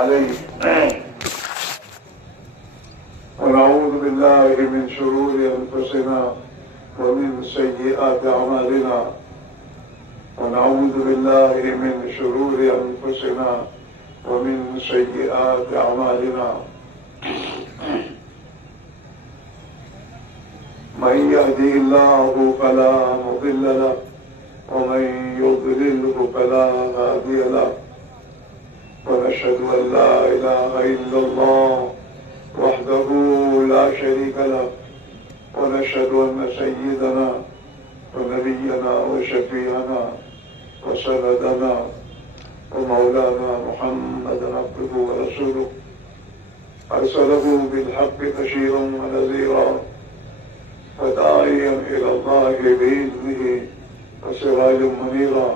عليه ونعوذ بالله من شرور أنفسنا ومن سيئات أعمالنا ونعوذ بالله من شرور أنفسنا ومن سيئات أعمالنا من يهدي الله فلا مضل له ومن يضلله فلا هادي له ونشهد أن لا إله إلا الله وحده لا شريك له ونشهد أن سيدنا ونبينا وشفيعنا وسندنا ومولانا محمدا عبده ورسوله أرسله بالحق بشيرا ونذيرا وداعيا إلى الله بإذنه وسراجا منيرا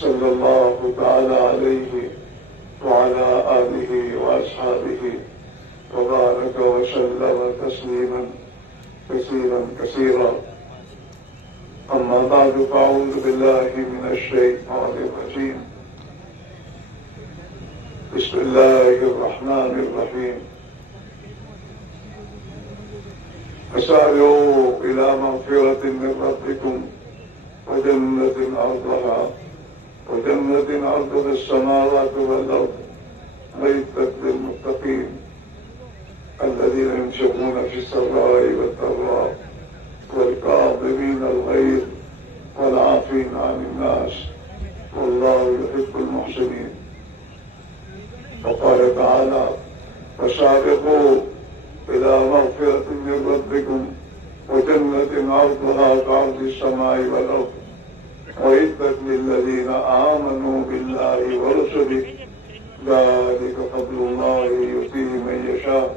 صلى الله تعالى عليه وعلى آله وأصحابه وبارك وسلم تسليما كثيرا كثيرا أما بعد فأعوذ بالله من الشيطان الرجيم بسم الله الرحمن الرحيم فسارعوا إلى مغفرة من ربكم وجنة عرضها السماوات والأرض أعدت للمتقين الذين ينفقون في السراء والضراء والكاظمين الغيظ والعافين عن الناس والله يحب المحسنين. وقال تعالى وسابقوا إلى مغفرة من ربكم وجنة عرضها كعرض السماء والأرض أعدت للذين آمنوا بالله ورسله ذلك فضل الله يؤتيه من يشاء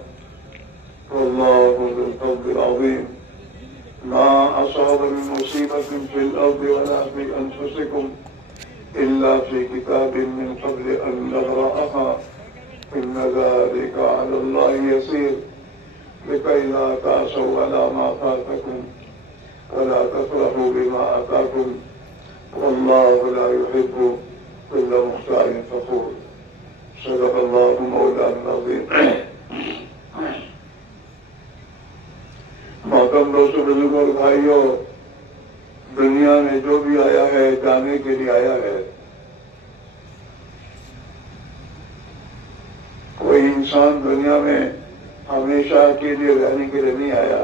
والله ذو الفضل العظيم. ما أصاب من مصيبة في الأرض ولا في أنفسكم إلا في كتاب من قبل أن نبرأها إن ذلك على الله يسير لكي لا تأسوا على ما فاتكم ولا تفرحوا بما آتاكم والله لا يحب كل مختال فخور. صدق الله مولانا العظيم. محترم دوستوں بزرگوں اور بھائیوں، دنیا میں جو بھی آیا ہے جانے کے لیے آیا ہے. کوئی انسان دنیا میں ہمیشہ کے لیے رہنے کے لیے نہیں آیا،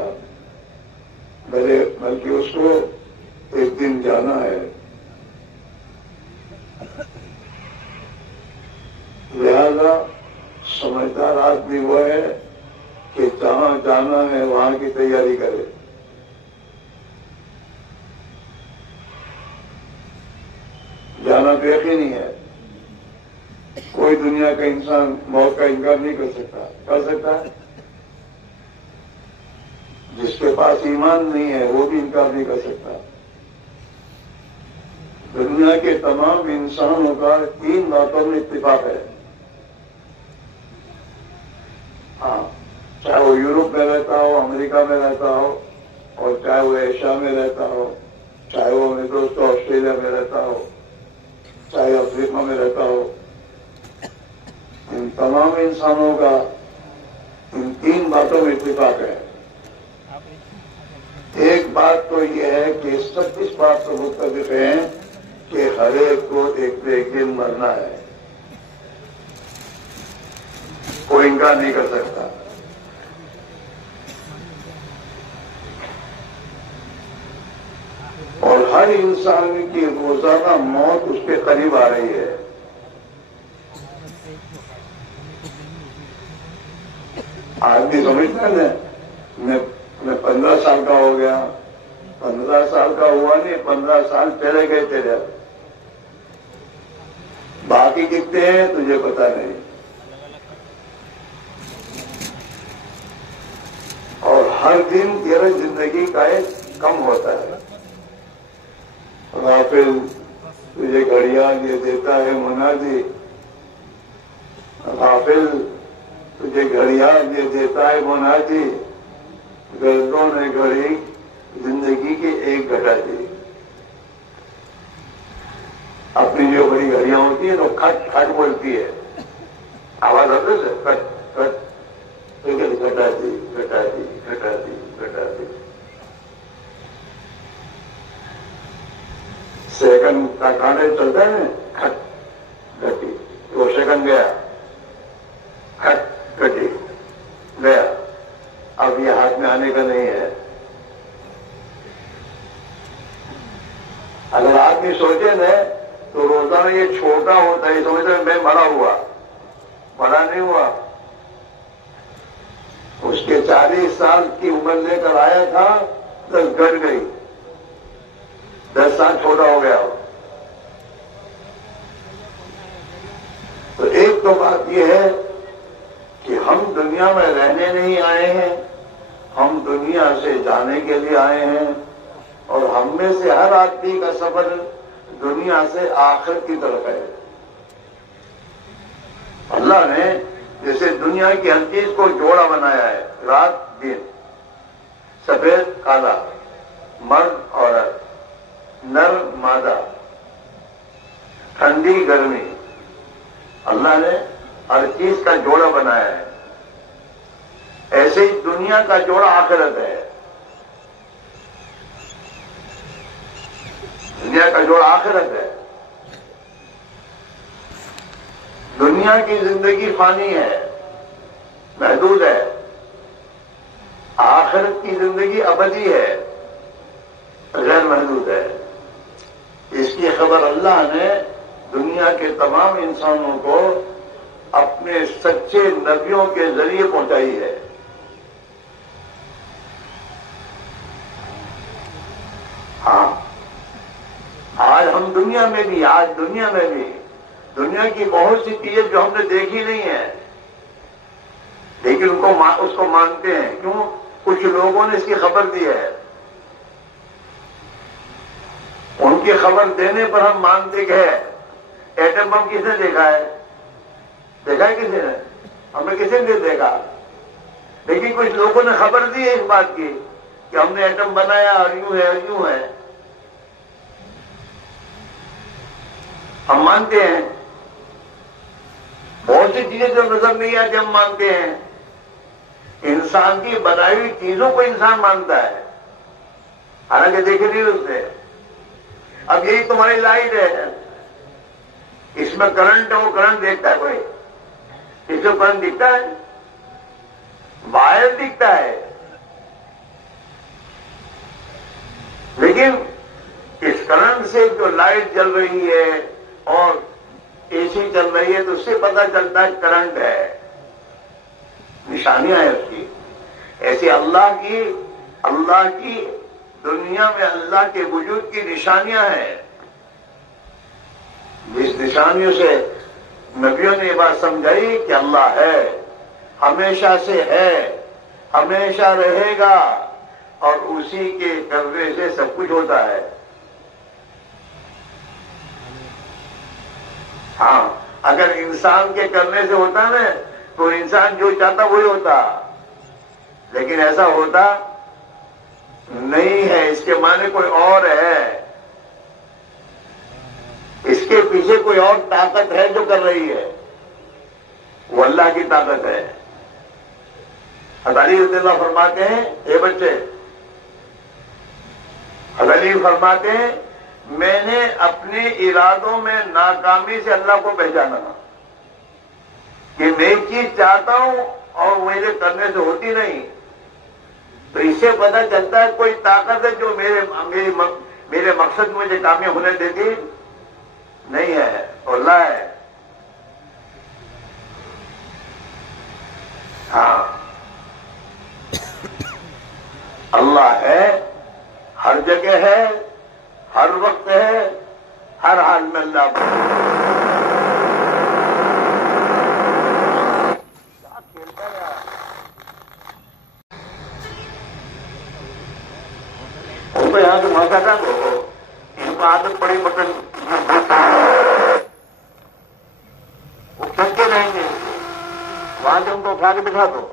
بلکہ اس کو ایک دن جانا ہے. لہذا سمجھدار آدمی وہ ہے کہ جہاں جانا ہے وہاں کی تیاری کرے. جانا بے یقینی ہے. کوئی دنیا کا انسان موت کا انکار نہیں کر سکتا. کر سکتا ہے؟ جس کے پاس ایمان نہیں ہے وہ بھی انکار نہیں کر سکتا. دنیا کے تمام انسانوں کا 3 باتوں میں اتفاق ہے. ہاں، چاہے وہ یورپ میں رہتا ہو، امریکہ میں رہتا ہو، اور چاہے وہ ایشیا میں رہتا ہو، چاہے وہ میرے دوست آسٹریلیا میں رہتا ہو، چاہے افریقہ میں رہتا ہو، ان تمام انسانوں کا ان 3 باتوں میں اتفاق ہے. ایک بات تو یہ ہے کہ سب اس بات کو متفق ہیں کہ ہر ایک کو ایک دن مرنا ہے. کوئی انکار نہیں کر سکتا. اور ہر انسان کی روزانہ موت اس کے قریب آ رہی ہے. آدمی سمجھتا ہے نا، میں 15 سال کا ہو گیا. 15 سال کا ہوا نہیں، 15 سال چلے گئے تیرے. باقی کتنے ہیں تجھے پتا نہیں. اور ہر دن تیرے زندگی کا ایک کم ہوتا ہے. غافل تجھے گھڑیاں یہ دیتا ہے منادی. غافل تجھے گھڑیاں یہ دیتا ہے منادی. گردوں نے گھڑی زندگی کی ایک گھٹا دی. اپنی جو بڑی گھڑیاں ہوتی ہیں تو کھٹ کھٹ بولتی ہے. لفظ سے کٹ کٹ گھٹاتی گھٹاتی گھٹاتی گھٹاتی سیکنڈ کا کانٹے چلتا ہے نا، کھٹ گھٹی، وہ سیکنڈ گیا، کھٹ گھٹی گیا، اب یہ ہاتھ میں آنے کا نہیں ہے۔ اگر آدمی سوچے نا تو روزانہ یہ چھوٹا ہوتا ہے، سمجھتے میں بڑا ہوا، بڑا نہیں ہوا۔ اس کے 40 سال کی عمر لے کر آیا تھا، 10 گھٹ گئی، 10 سال چھوٹا ہو گیا۔ تو ایک تو بات یہ ہے کہ ہم دنیا میں رہنے نہیں آئے ہیں، ہم دنیا سے جانے کے لیے آئے ہیں، اور ہم میں سے ہر آدمی کا سفر دنیا سے آخرت کی طرف ہے۔ اللہ نے جیسے دنیا کی ہر چیز کو جوڑا بنایا ہے، رات دن، سفید کالا، مرد عورت، نر مادہ، ٹھنڈی گرمی، اللہ نے ہر چیز کا جوڑا بنایا ہے۔ ایسے ہی دنیا کا جوڑا آخرت ہے، دنیا کا جوڑا آخرت ہے۔ دنیا کی زندگی فانی ہے، محدود ہے، آخرت کی زندگی ابدی ہے، غیر محدود ہے۔ اس کی خبر اللہ نے دنیا کے تمام انسانوں کو اپنے سچے نبیوں کے ذریعے پہنچائی ہے۔ ہاں، آج ہم دنیا میں بھی دنیا کی بہت سی چیزیں جو ہم نے دیکھی نہیں ہیں، لیکن اس کو مانتے ہیں۔ کیوں؟ کچھ لوگوں نے اس کی خبر دی ہے، ان کی خبر دینے پر ہم مانتے کہ ہے۔ ایٹم بم کس نے دیکھا ہے؟ دیکھا ہے کسی نے؟ ہم نے کسی نے دیکھا، لیکن کچھ لوگوں نے خبر دی ہے اس بات کی کہ ہم نے ایٹم بنایا اور یوں ہے اور یوں ہے، ہم مانتے ہیں۔ بہت سی چیزیں جو نظر نہیں آتی ہم مانتے ہیں۔ انسان کی بنائی ہوئی چیزوں کو انسان مانتا ہے، حالانکہ دیکھے نہیں اس نے۔ اب یہی تمہاری لائٹ ہے، اس میں کرنٹ ہے، وہ کرنٹ دیکھتا ہے کوئی؟ اس کو کرنٹ دکھتا ہے؟ وائر دکھتا ہے، لیکن اس کرنٹ سے جو لائٹ جل رہی ہے اور اے سی چل رہی ہے تو اس سے پتہ چلتا ہے کرنٹ ہے، نشانیاں ہیں اس کی۔ ایسے اللہ کی دنیا میں اللہ کے وجود کی نشانیاں ہیں، جس نشانیوں سے نبیوں نے یہ بات سمجھائی کہ اللہ ہے، ہمیشہ سے ہے، ہمیشہ رہے گا، اور اسی کے کرنے سے سب کچھ ہوتا ہے۔ ہاں، اگر انسان کے کرنے سے ہوتا نا تو انسان جو چاہتا وہی ہوتا، لیکن ایسا ہوتا نہیں ہے۔ اس کے معنی کوئی اور ہے، اس کے پیچھے کوئی اور طاقت ہے جو کر رہی ہے، وہ اللہ کی طاقت ہے۔ حضرت علی رضی اللہ فرماتے ہیں، اے بچے، حضرت علی فرماتے ہیں میں نے اپنے ارادوں میں ناکامی سے اللہ کو پہچانا کہ میں ایک چیز چاہتا ہوں اور میرے کرنے سے ہوتی نہیں، تو اس سے پتہ چلتا ہے کوئی طاقت ہے جو میرے مقصد میں مجھے کامیاب ہونے دیتی نہیں ہے، اللہ ہے۔ ہاں، اللہ ہے، ہر جگہ ہے، ہر وقت ہے، ہر حال میں اللہ ان کو یہاں سے موقع تھا تو ان کو عادت پڑی بٹن وہ کھینچتے رہیں گے، وہاں سے ان کو اٹھا کے بٹھا دو۔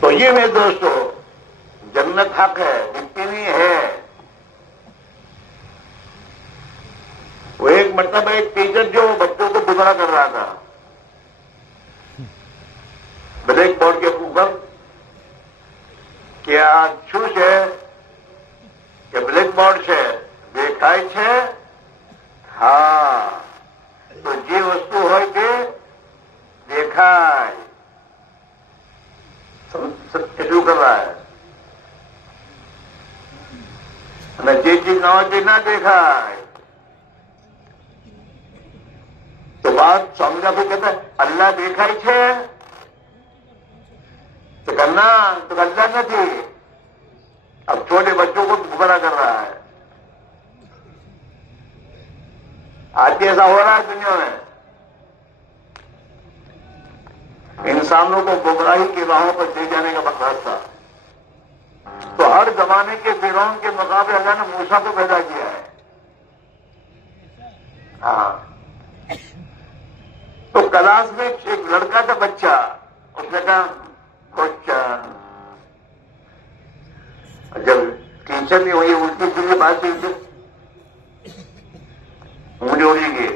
تو یہ میرے دوستو، جنت حق ہے، ممکن ہی ہے۔ وہ ایک مرتبہ ایک ٹیچر جو بچوں کو گزرا کر رہا تھا بلیک بورڈ کے اوپر کیا چھوش ہے کہ بلیک بورڈ سے دیکھائی ہے ہاں تو جی وستو ہوئی کہ دیکھائی شروع کر رہا ہے نہ جی چیز نہ ہوتی نہ دیکھائی تو بات سمجھا پھر کہتا ہے اللہ دیکھائی ہے تو کرنا تو اللہ نہ تھی اب چھوٹے بچوں کو گمراہ کر رہا ہے آج بھی ایسا ہو رہا ہے دنیا میں انسانوں کو گمراہی کی راہوں پر لے جانے کا مقصد تھا تو ہر زمانے کے فرعون کے مقابلے اللہ نے موسیٰ کو پیدا کیا ہے ہاں تو کلاس میں ایک لڑکا تھا بچہ اس نے کہا کوشچن جب ٹیچر نہیں ہوئی الٹی سیدھی بات چیت انگلی اڑی گی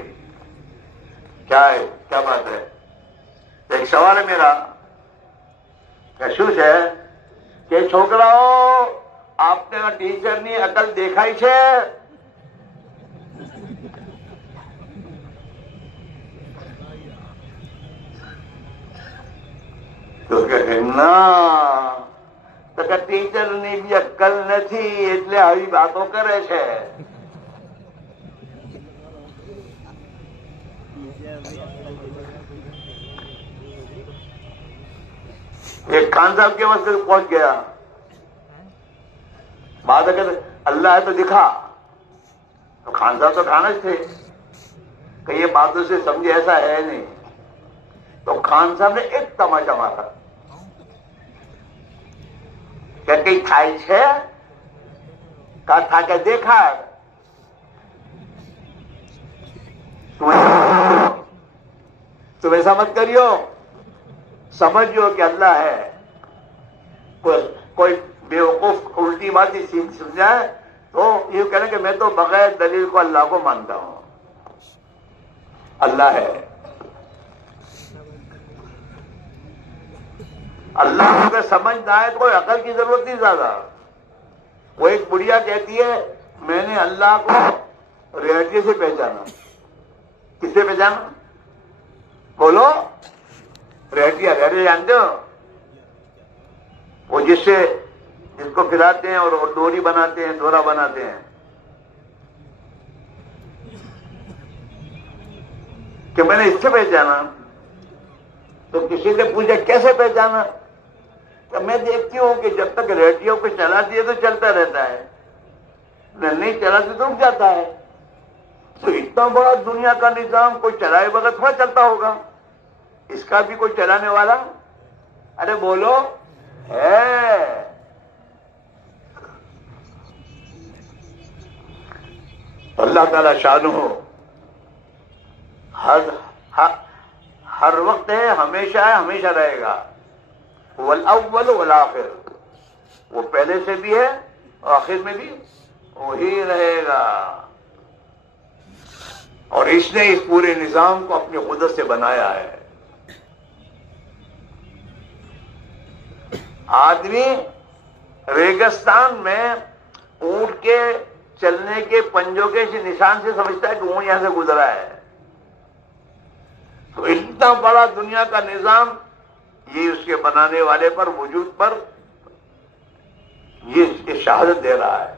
کیا ہے کیا بات ہے ایک سوال ہے میرا کشوش ہے کہ چھوکرا ہو آپ نے ٹیچر ની અકલ દેખાય છે તો કે ના તો કે ટીચર ની બી અક્કલ નથી એટલે આવી વાતો કરે છે ایک خان صاحب کے وقت پہنچ گیا بات اگر اللہ ہے تو دکھا تو خان صاحب تو خانج تھے کہ یہ باتوں سے سمجھے ایسا ہے نہیں تو خان صاحب نے ایک تماچا مارا کہ کئی کھائی છે کا تھا کہ دیکھا تم ایسا مت کریو سمجھو کہ اللہ ہے کوئی بیوقوف الٹی بات ہی سمجھائے تو یہ کہنا کہ میں تو بغیر دلیل کو اللہ کو مانتا ہوں اللہ ہے اللہ کو اگر سمجھنا ہے تو کوئی عقل کی ضرورت نہیں زیادہ وہ ایک بڑھیا کہتی ہے میں نے اللہ کو ریڈیو سے پہچانا کس سے پہچانا بولو ریڈیو جانتے ہو وہ جس کو پھراتے ہیں اور ڈوری بناتے ہیں ڈورا بناتے ہیں کہ میں نے اس سے پہچانا تو کسی نے پوچھا کیسے پہچانا تو میں دیکھتی ہوں کہ جب تک ریڈیو کو چلا دیے تو چلتا رہتا ہے نہیں چلاتے تو رک جاتا ہے تو اتنا بڑا دنیا کا نظام کوئی چلائے بغیر تھوڑا چلتا ہوگا اس کا بھی کوئی چلانے والا ارے بولو ہے اللہ تعالی شان ہو ہر وقت ہے ہمیشہ رہے گا والاول والآخر وہ پہلے سے بھی ہے اور آخر میں بھی وہی رہے گا اور اس نے اس پورے نظام کو اپنی قدرت سے بنایا ہے آدمی ریگستان میں اونٹ کے چلنے کے پنجوں کے نشان سے سمجھتا ہے کہ اونٹ یہاں سے گزرا ہے تو اتنا بڑا دنیا کا نظام یہ اس کے بنانے والے پر وجود پر یہ شہادت دے رہا ہے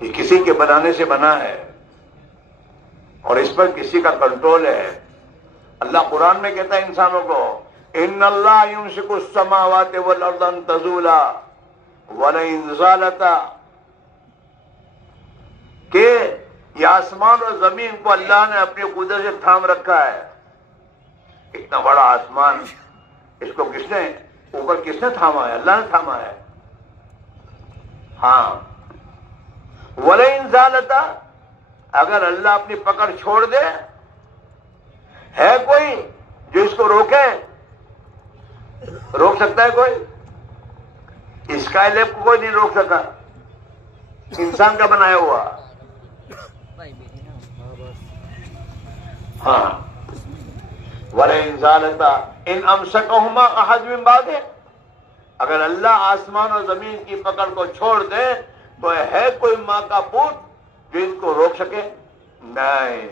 یہ کسی کے بنانے سے بنا ہے اور اس پر کسی کا کنٹرول ہے اللہ قرآن میں کہتا ہے انسانوں کو ان اللہ یمسک السماوات والارض ان تزولا ولئن زالتا کہ یہ آسمان اور زمین کو اللہ نے اپنی قدرت سے تھام رکھا ہے اتنا بڑا آسمان اس کو کس نے اوپر کس نے تھاما ہے اللہ نے تھاما ہے ہاں ولئن زالتا اگر اللہ اپنی پکڑ چھوڑ دے ہے کوئی جو اس کو روکے روک سکتا ہے کوئی اسکائی لیب کو کوئی نہیں روک سکا انسان کا بنایا ہوا ہاں وَلَئِن زَالَتَا إِنْ أَمْسَكَهُمَا أَحَدٌ مِّن بَعْدِهِ، اگر اللہ آسمان اور زمین کی پکڑ کو چھوڑ دے تو ہے کوئی ماں کا پوت جو ان کو روک سکے؟ نہیں۔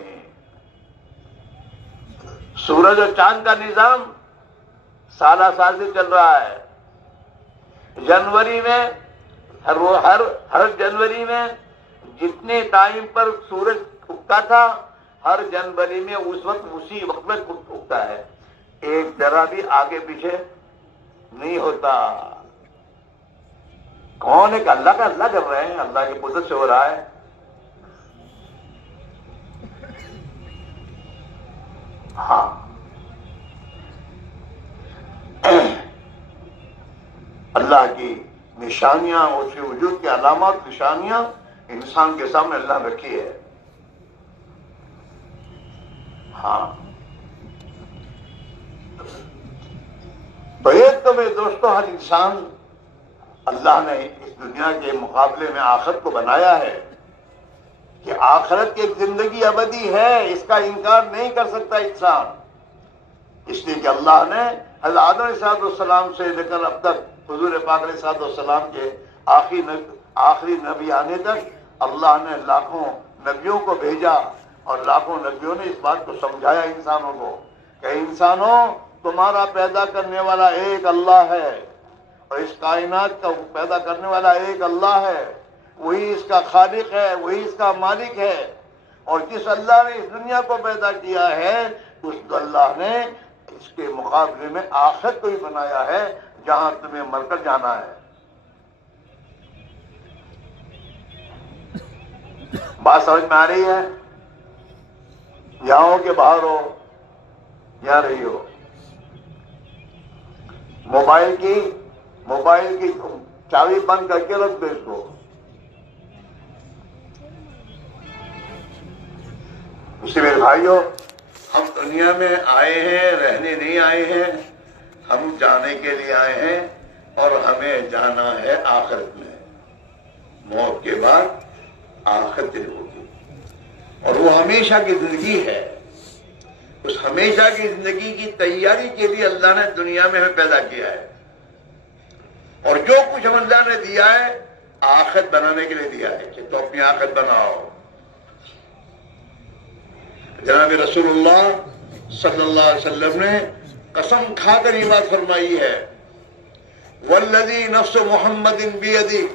سورج اور چاند کا نظام سالہ سال سے چل رہا ہے۔ جنوری میں ہر جنوری میں جتنے ٹائم پر سورج اگتا تھا، ہر جنوری میں اس وقت اسی وقت میں اگتا ہے، ایک ذرا بھی آگے پیچھے نہیں ہوتا۔ کون ہے کہ اللہ کا اللہ کر رہے ہیں، اللہ کی قدرت سے ہو رہا ہے۔ ہاں اللہ کی نشانیاں، اس کے وجود کی علامات نشانیاں انسان کے سامنے اللہ نے رکھی ہے۔ ہاں تو ایک تو میرے دوستوں ہر انسان اللہ نے اس دنیا کے مقابلے میں آخرت کو بنایا ہے کہ آخرت کی ایک زندگی ابدی ہے، اس کا انکار نہیں کر سکتا انسان، اس لیے کہ اللہ نے حضرت آدم علیہ السلام سے لے کر اب تک حضور پاک علیہ السلام کے آخری نبی آنے تک اللہ نے لاکھوں نبیوں کو بھیجا، اور لاکھوں نبیوں نے اس بات کو سمجھایا انسانوں کو کہ انسانوں تمہارا پیدا کرنے والا ایک اللہ ہے، اور اس کائنات کا پیدا کرنے والا ایک اللہ ہے، وہی اس کا خالق ہے، وہی اس کا مالک ہے، اور جس اللہ نے اس دنیا کو پیدا کیا ہے اس اللہ نے اس کے مقابلے میں آخرت کو ہی بنایا ہے جہاں تمہیں مر کر جانا ہے۔ بات سمجھ میں آ رہی ہے؟ یہاں ہو کہ باہر ہو، یہاں رہی ہو، موبائل کی چابی بند کر کے رکھ دو اس کو۔ اس لیے میرے بھائیوں، ہم دنیا میں آئے ہیں، رہنے نہیں آئے ہیں، ہم جانے کے لیے آئے ہیں، اور ہمیں جانا ہے آخرت میں۔ موت کے بعد آخرت ہوگی، اور وہ ہمیشہ کی زندگی ہے۔ اس ہمیشہ کی زندگی کی تیاری کے لیے اللہ نے دنیا میں ہمیں پیدا کیا ہے، اور جو کچھ ہم اللہ نے دیا ہے آخرت بنانے کے لیے دیا ہے کہ تو اپنی آخرت بناؤ۔ جناب رسول اللہ صلی اللہ علیہ وسلم نے قسم کھا کر یہ بات فرمائی ہے، والذی نفس محمد بیدی،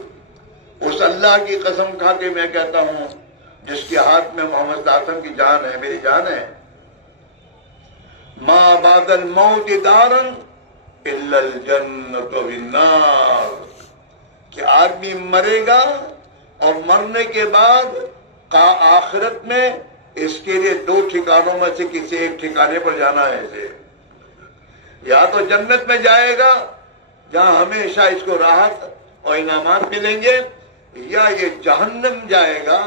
اس اللہ کی قسم کھا کے میں کہتا ہوں جس کے ہاتھ میں محمد صلی اللہ علیہ وسلم کی جان ہے، میری جان ہے، ما بعد الموت دارا الا الجنۃ والنار، کہ آدمی مرے گا اور مرنے کے بعد آخرت میں اس کے لیے دو ٹھکانوں میں سے کسی ایک ٹھکانے پر جانا ہے اسے، یا تو جنت میں جائے گا جہاں ہمیشہ اس کو راحت اور انعامات ملیں گے، یا یہ جہنم جائے گا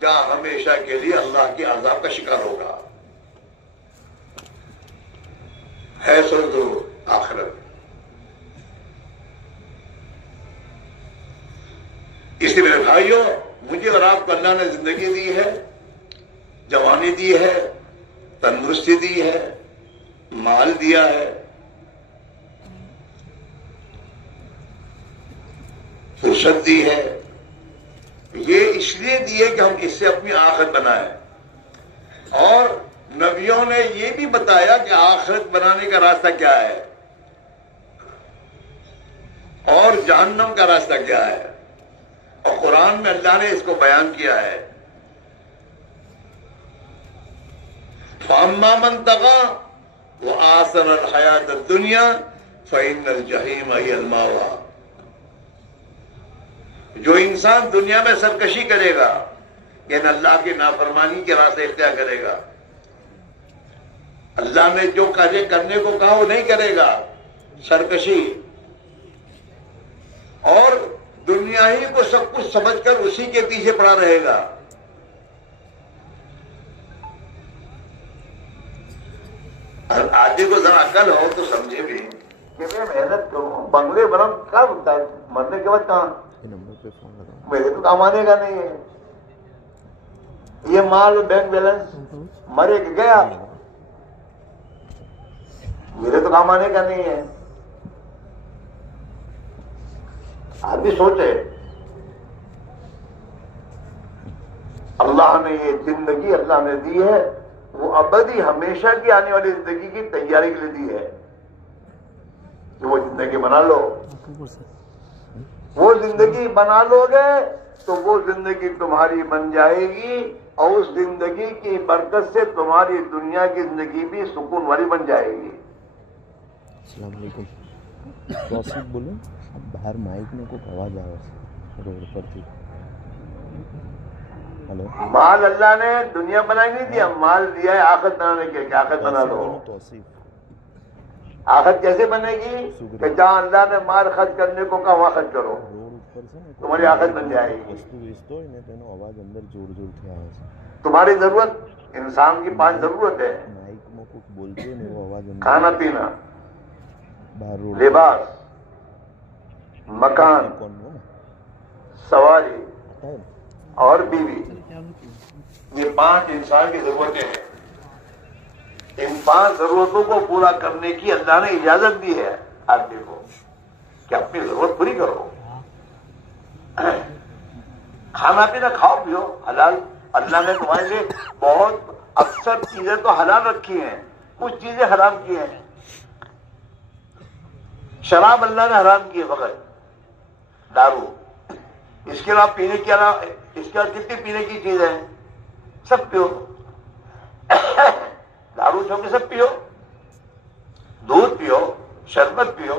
جہاں ہمیشہ کے لیے اللہ کے عذاب کا شکار ہوگا۔ ہے سو تو آخرت۔ اس لیے میرے بھائیوں، مجھے اور آپ کو اللہ نے زندگی دی ہے، جوانی دی ہے، تندرستی دی ہے، مال دیا ہے، فرصت دی ہے، یہ اس لیے دی ہے کہ ہم اس سے اپنی آخرت بنائیں۔ اور نبیوں نے یہ بھی بتایا کہ آخرت بنانے کا راستہ کیا ہے اور جہنم کا راستہ کیا ہے، اور قرآن میں اللہ نے اس کو بیان کیا ہے۔ فَأَمَّا مَن طَغَىٰ وَآثَرَ الْحَيَاةَ الدُّنْيَا فَإِنَّ الْجَحِيمَ هِيَ الْمَأْوَىٰ، جو انسان دنیا میں سرکشی کرے گا، یعنی اللہ کی نافرمانی کے راستے اختیار کرے گا، اللہ نے جو کارے کرنے کو کہا وہ نہیں کرے گا، سرکشی، اور دنیا ہی کو سب کچھ سمجھ کر اسی کے پیچھے پڑا رہے گا، آدمی کو ذرا عقل ہو تو سمجھے بھی کہ میں محنت کروں، بنگلے بناؤں، کیا ہوتا ہے مرنے کے بعد کہاں، میرے تو کام آنے کا نہیں ہے۔ یہ مال بینک بیلنس مرے کہ گیا، میرے تو کام آنے کا نہیں ہے. آدمی سوچے اللہ نے یہ زندگی اللہ نے دی ہے، وہ ابدی ہمیشہ کی آنے والی زندگی کی تیاری کے لیے دی ہے کہ وہ زندگی بنا لو. وہ زندگی بنا لو گے تو وہ زندگی تمہاری بن جائے گی، اور اس زندگی کی برکت سے تمہاری دنیا کی زندگی بھی سکون والی بن جائے گی. السلام علیکم. توصیف بولوں باہر مائک میں کوئی آواز آ رہا روڈ پر تھی. ہلو. مال اللہ نے دنیا بنائی نہیں دیا، مال دیا ہے آخرت بنانے کے لیے. آخرت بنا لو. آخرت کیسے بنے گی؟ کہ جہاں اللہ نے مال خرچ کرنے کو کہا وہاں خرچ کرو، تمہاری آخرت بن جائے گی. تمہاری ضرورت انسان کی 5 ضرورت ہے: کھانا پینا، لباس، مکان، سواری اور بیوی. یہ 5 انسان کی ضرورتیں ہیں. ان 5 ضرورتوں کو پورا کرنے کی اللہ نے اجازت دی ہے آدمی کو کہ اپنی ضرورت پوری کرو. کھانا پینا کھاؤ پیو حلال. اللہ نے تمہارے لیے بہت اکثر چیزیں تو حلال رکھی ہیں، کچھ چیزیں حرام کی ہیں. شراب اللہ نے حرام کی ہے فقط، دارو. اس کے علاوہ پینے کے علاوہ اس کے علاوہ جتنی پینے کی چیزیں ہیں سب پیو. دارو چھوڑ کے سب پیو، دودھ پیو، شربت پیو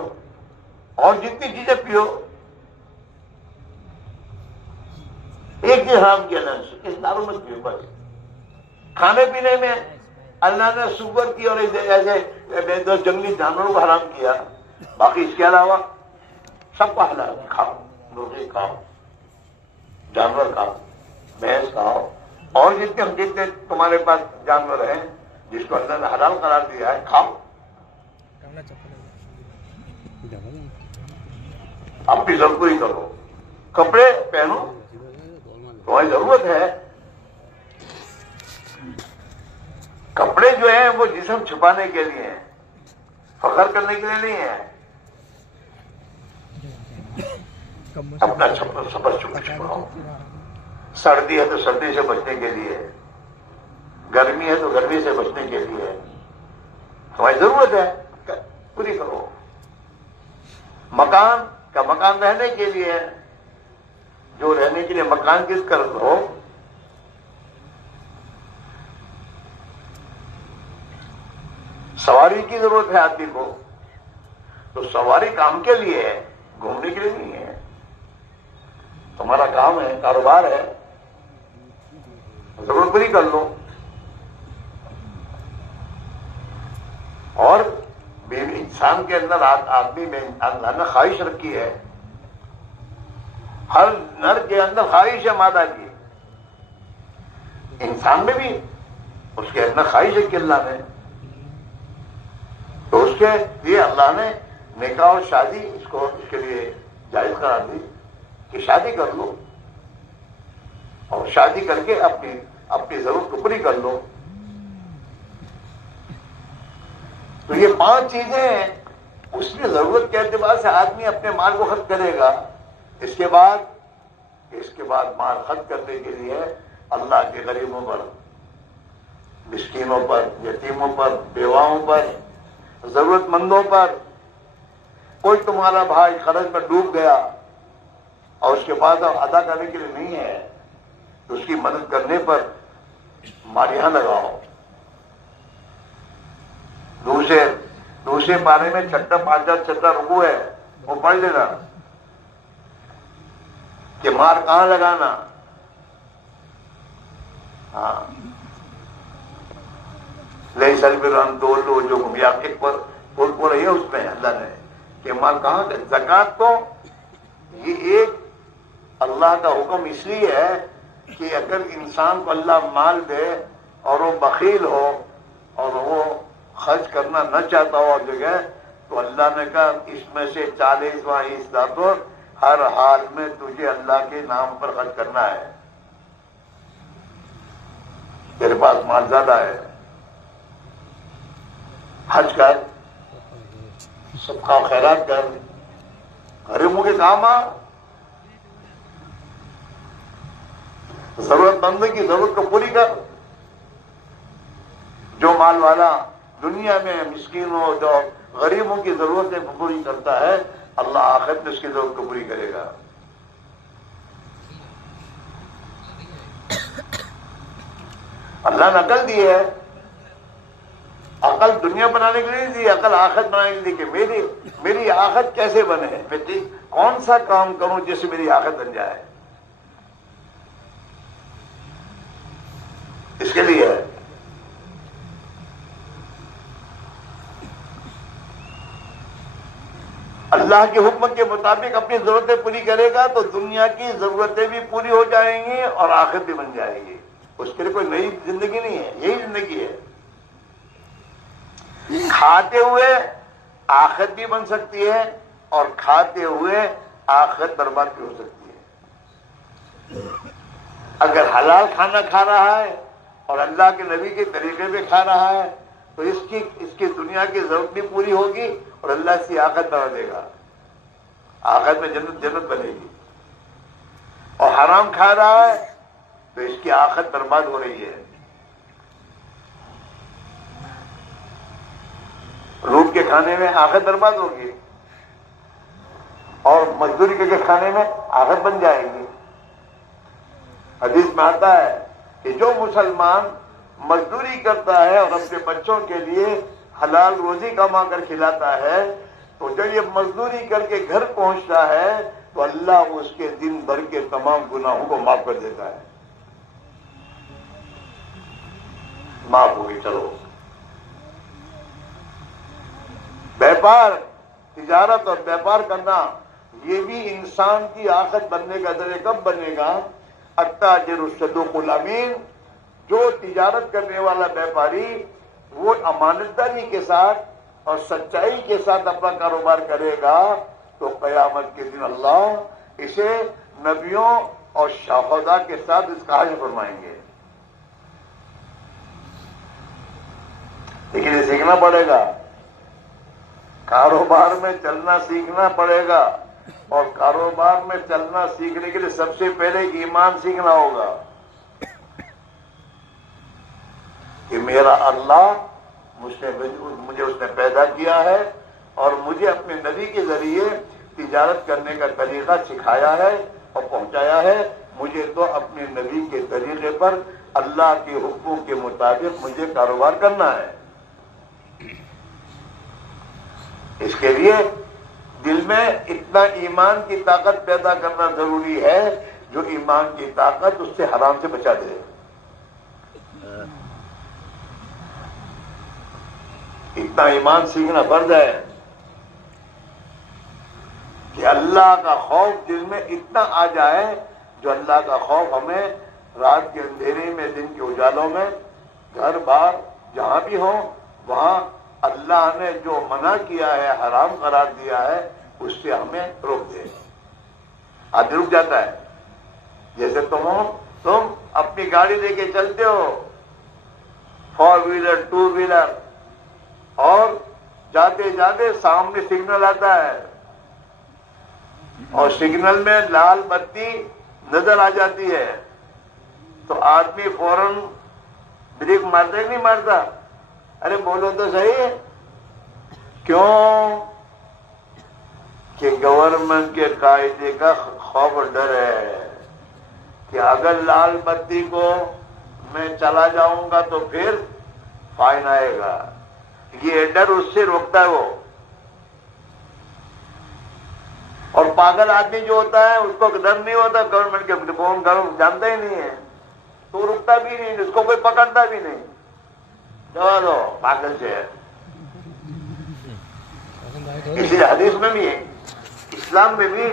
اور جتنی چیزیں پیو. ایک چیز حرام کیا اللہ نے، اس دارو مت پیو بس. کھانے پینے میں اللہ نے سور کی اور ایسے جنگلی جانوروں کو حرام کیا، باقی اس کے علاوہ سب کو حلال. کھاؤ، مرغی کھاؤ، جانور کھاؤ، بھینس کھاؤ اور جتنے تمہارے پاس جانور ہیں جس کو اللہ نے حلال قرار دیا ہے کھاؤ. اپنی ضرورت پوری کرو. کپڑے پہنو، تمہاری ضرورت ہے. کپڑے جو ہیں وہ جسم چھپانے کے لیے ہیں، فخر کرنے کے لیے نہیں ہے. اپنا سفر چھپاؤ. سردی ہے تو سردی سے بچنے کے لیے، گرمی ہے تو گرمی سے بچنے کے لیے. تمہاری ضرورت ہے پوری کرو. مکان کا مکان رہنے کے لیے ہے، جو رہنے کے لیے مکان کس کر ہو. سواری کی ضرورت ہے آدمی کو، تو سواری کام کے لیے ہے، گھومنے کے لیے نہیں ہے. تمہارا کام ہے، کاروبار ہے، ضرورت پوری کر لو. اور انسان کے اندر آدمی میں اللہ نے خواہش رکھی ہے، ہر نر کے اندر خواہش ہے مادہ کی. انسان میں بھی اس کے اندر خواہش ہے کہ اللہ نے تو اس کے لیے اللہ نے نکاح اور شادی اس کے لیے جائز قرار دی کہ شادی کر لو اور شادی کر کے اپنی ضرورت کو پوری کر لو. تو یہ 5 چیزیں ہیں. اس کی ضرورت کے اعتبار سے آدمی اپنے مال کو خرچ کرے گا. اس کے بعد مال خرچ کرنے کے لیے اللہ کے غریبوں پر، مسکینوں پر، یتیموں پر، بیواؤں پر، ضرورت مندوں پر. کوئی تمہارا بھائی قرض میں ڈوب گیا اور اس کے بعد ادا کرنے کے لیے نہیں ہے تو اس کی مدد کرنے پر مالیاں لگاؤ. دوسرے پارے میں 6 رکوع ہے، وہ پڑھ لینا کہ مار کہاں لگانا. ہاں لئی سلبران دو لو جو گمیا ایک پر بول رہی ہے اس میں اللہ نے کہ مال کہاں. زکات تو یہ ایک اللہ کا حکم اس لیے ہے کہ اگر انسان کو اللہ مال دے اور وہ بخیل ہو اور وہ خرچ کرنا نہ چاہتا ہو اور جگہ، تو اللہ نے کہا اس میں سے 40واں حصہ تو ہر حال میں تجھے اللہ کے نام پر خرچ کرنا ہے. تیرے پاس مال زیادہ ہے، حج کر، صدقہ خیرات کر، غریبوں کے کام آ، ضرورت مند کی ضرورت کو پوری کر۔ جو مال والا دنیا میں مسکینوں جو غریبوں کی ضرورتیں پوری کرتا ہے، اللہ آخرت میں اس کی ضرورت کو پوری کرے گا۔ اللہ نے عقل دی ہے، عقل دنیا بنانے کے لیے نہیں دی، عقل آخرت بنانے کے لیے کہ میری آخرت کیسے بنے، میں کون سا کام کروں جس سے میری آخرت بن جائے، اس کے لیے ہے۔ اللہ کے حکم کے مطابق اپنی ضرورتیں پوری کرے گا تو دنیا کی ضرورتیں بھی پوری ہو جائیں گی اور آخرت بھی بن جائے گی۔ اس کے لیے کوئی نئی زندگی نہیں ہے، یہی زندگی ہے۔ کھاتے ہوئے آخرت بھی بن سکتی ہے اور کھاتے ہوئے آخرت برباد بھی ہو سکتی ہے۔ اگر حلال کھانا کھا رہا ہے اور اللہ کے نبی کے طریقے پہ کھا رہا ہے تو اس کی دنیا کی ضرورت بھی پوری ہوگی اور اللہ اس کی آخرت بنا دے گا، آخرت میں جنت بنے گی۔ اور حرام کھا رہا ہے تو اس کی آخرت برباد ہو رہی ہے۔ روٹ کے کھانے میں آخرت برباد ہوگی اور مزدوری کر کے کھانے میں آخرت بن جائے گی۔ حدیث میں آتا ہے کہ جو مسلمان مزدوری کرتا ہے اور اپنے بچوں کے لیے حلال روزی کما کر کھلاتا ہے تو جب یہ مزدوری کر کے گھر پہنچتا ہے تو اللہ اس کے دن بھر کے تمام گناہوں کو معاف کر دیتا ہے، معاف ہوگی۔ چلو، بیپار، تجارت اور بیپار کرنا یہ بھی انسان کی آخرت بننے کا ذریعہ کب بنے گا؟ التاجر الصدوق الامین، جو تجارت کرنے والا بیپاری وہ امانتداری کے ساتھ اور سچائی کے ساتھ اپنا کاروبار کرے گا تو قیامت کے دن اللہ اسے نبیوں اور شہداء کے ساتھ اس کا حشر فرمائیں گے۔ لیکن یہ سیکھنا پڑے گا، کاروبار میں چلنا سیکھنا پڑے گا، اور کاروبار میں چلنا سیکھنے کے لیے سب سے پہلے ایمان سیکھنا ہوگا کہ میرا اللہ مجھے اس نے پیدا کیا ہے اور مجھے اپنے نبی کے ذریعے تجارت کرنے کا طریقہ سکھایا ہے اور پہنچایا ہے، مجھے تو اپنے نبی کے طریقے پر اللہ کے حکموں کے مطابق مجھے کاروبار کرنا ہے۔ اس کے لیے دل میں اتنا ایمان کی طاقت پیدا کرنا ضروری ہے جو ایمان کی طاقت اس سے حرام سے بچا دے۔ اتنا ایمان سیکھنا فرض ہے کہ اللہ کا خوف دل میں اتنا آ جائے، جو اللہ کا خوف ہمیں رات کے اندھیرے میں دن کے اجالوں میں گھر بار جہاں بھی ہوں وہاں اللہ نے جو منع کیا ہے، حرام قرار دیا ہے، اس سے ہمیں روک دے۔ آدمی رک جاتا ہے، جیسے تم اپنی گاڑی لے کے چلتے ہو، 4 ویلر 2 ویلر، اور جاتے جاتے سامنے سگنل آتا ہے اور سگنل میں لال بتی نظر آ جاتی ہے تو آدمی فوراً بریک مارتا ہے نہیں مارتا؟ ارے بولو تو صحیح، کیوں؟ کہ گورنمنٹ کے قاعدے کا خوف اور ڈر ہے کہ اگر لال بتی کو میں چلا جاؤں گا تو پھر فائن آئے گا، یہ ڈر اس سے روکتا ہے وہ۔ اور پاگل آدمی جو ہوتا ہے اس کو ڈر نہیں ہوتا گورنمنٹ کے فون جانتا ہی نہیں ہے تو رکتا بھی نہیں، اس کو کوئی پکڑتا بھی نہیں، چلو پاگل سے ہے۔ اسی حدیث میں بھی ہے، اسلام میں بھی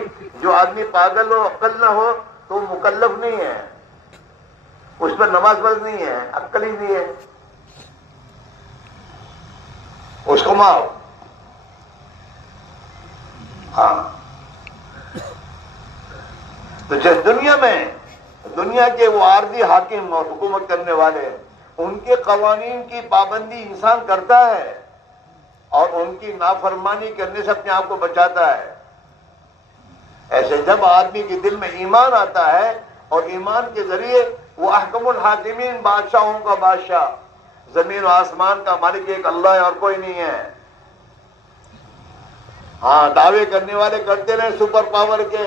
جو آدمی پاگل ہو عقل نہ ہو تو وہ مکلف نہیں ہے، اس پر نماز فرض نہیں ہے، عقل ہی نہیں ہے، اس کو مارو۔ ہاں، تو جس دنیا میں دنیا کے وہ عارضی حاکم اور حکومت کرنے والے ان کے قوانین کی پابندی انسان کرتا ہے اور ان کی نافرمانی کرنے سے اپنے آپ کو بچاتا ہے. ایسے جب آدمی کے دل میں ایمان آتا ہے اور ایمان کے ذریعے وہ احکم الحاکمین بادشاہوں کا بادشاہ زمین و آسمان کا مالک ایک اللہ ہے اور کوئی نہیں ہے. ہاں دعوے کرنے والے کرتے رہے سپر پاور کے،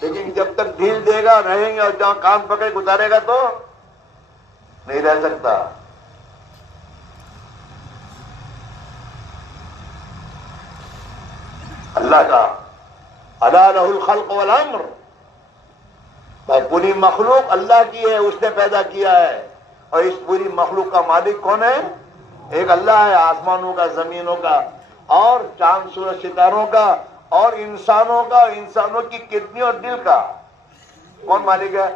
لیکن جب تک ڈھیل دے گا رہیں گے اور جہاں کان پکڑ گزارے گا تو نہیں رہ سکتا. اللہ کا الا لہ الخلق والامر، پوری مخلوق اللہ کی ہے، اس نے پیدا کیا ہے. اور اس پوری مخلوق کا مالک کون ہے؟ ایک اللہ ہے، آسمانوں کا، زمینوں کا، اور چاند سورج ستاروں کا، اور انسانوں کا، انسانوں کی کڈنی اور دل کا. کون مالک ہے؟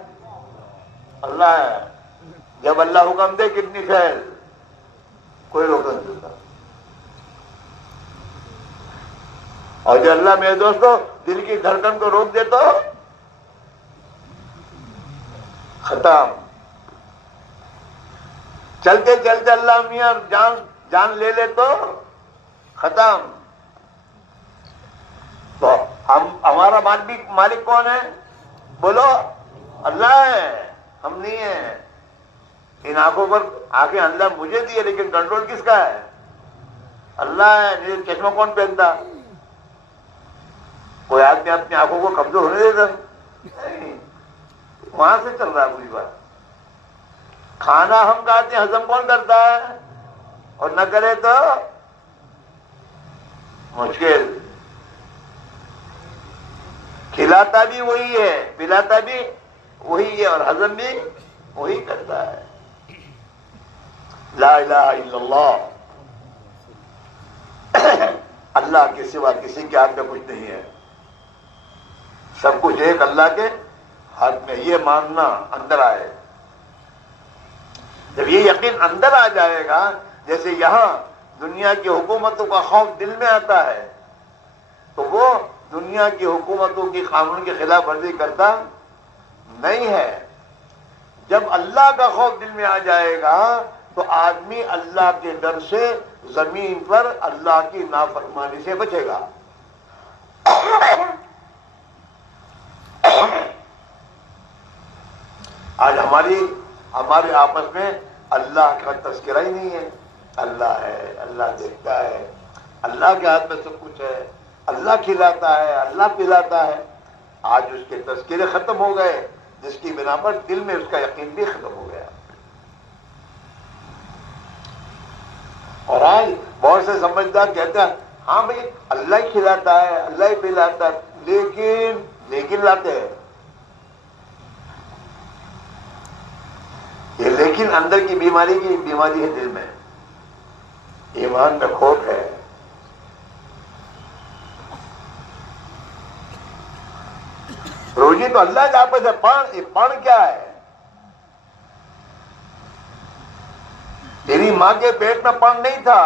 اللہ ہے. جب اللہ حکم دے کڈنی فیل، کوئی روک نہیں سکتا. اور جو اللہ میرے دوستو دل کی دھڑکن کو روک دے تو ختم. چلتے چلتے اللہ میاں جان لے لے تو ختم. تو ہمارا مالک کون ہے؟ بولو اللہ ہے، ہم نہیں ہیں. ان آنکھوں پر آنکھیں اللہ مجھے دی ہے، لیکن کنٹرول کس کا ہے؟ اللہ ہے. یہ چشمہ کون پہنتا؟ کوئی آدمی اپنی آنکھوں کو کمزور ہونے دیتا نہیں، وہاں سے چل رہا ہے پوری بات. کھانا ہم کھاتے ہیں، ہضم کون کرتا ہے؟ اور نہ کرے تو مشکل. کھلاتا بھی وہی ہے، پلاتا بھی وہی ہے، اور ہضم بھی وہی کرتا ہے. لا الہ الا اللہ. اللہ کے سوا کسی کے ہاتھ میں کچھ نہیں ہے، سب کچھ ایک اللہ کے ہاتھ میں. یہ ماننا اندر آئے. جب یہ یقین اندر آ جائے گا، جیسے یہاں دنیا کی حکومتوں کا خوف دل میں آتا ہے، تو وہ دنیا کی حکومتوں کی قانون کی خلاف ورزی کرتا نہیں ہے. جب اللہ کا خوف دل میں آ جائے گا تو آدمی اللہ کے ڈر سے زمین پر اللہ کی نافرمانی سے بچے گا. آج ہمارے آپس میں اللہ کا تذکرہ ہی نہیں ہے. اللہ ہے، اللہ دیکھتا ہے، اللہ کے ہاتھ میں سب کچھ ہے، اللہ کھلاتا ہے، اللہ پلاتا ہے. آج اس کے تذکرے ختم ہو گئے، جس کی بنا پر دل میں اس کا یقین بھی ختم ہو گیا. اور آج بہت سے سمجھدار کہتے ہیں ہاں بھائی اللہ ہی کھلاتا ہے، اللہ ہی پلاتا ہے، لیکن لاتے ہیں. یہ لیکن اندر کی بیماری ہے دل میں، ایمان میں کھوٹ ہے. روزی تو اللہ کے آپس ہے، پڑھ کیا ہے؟ تیری ماں کے پیٹ میں پڑھ نہیں تھا.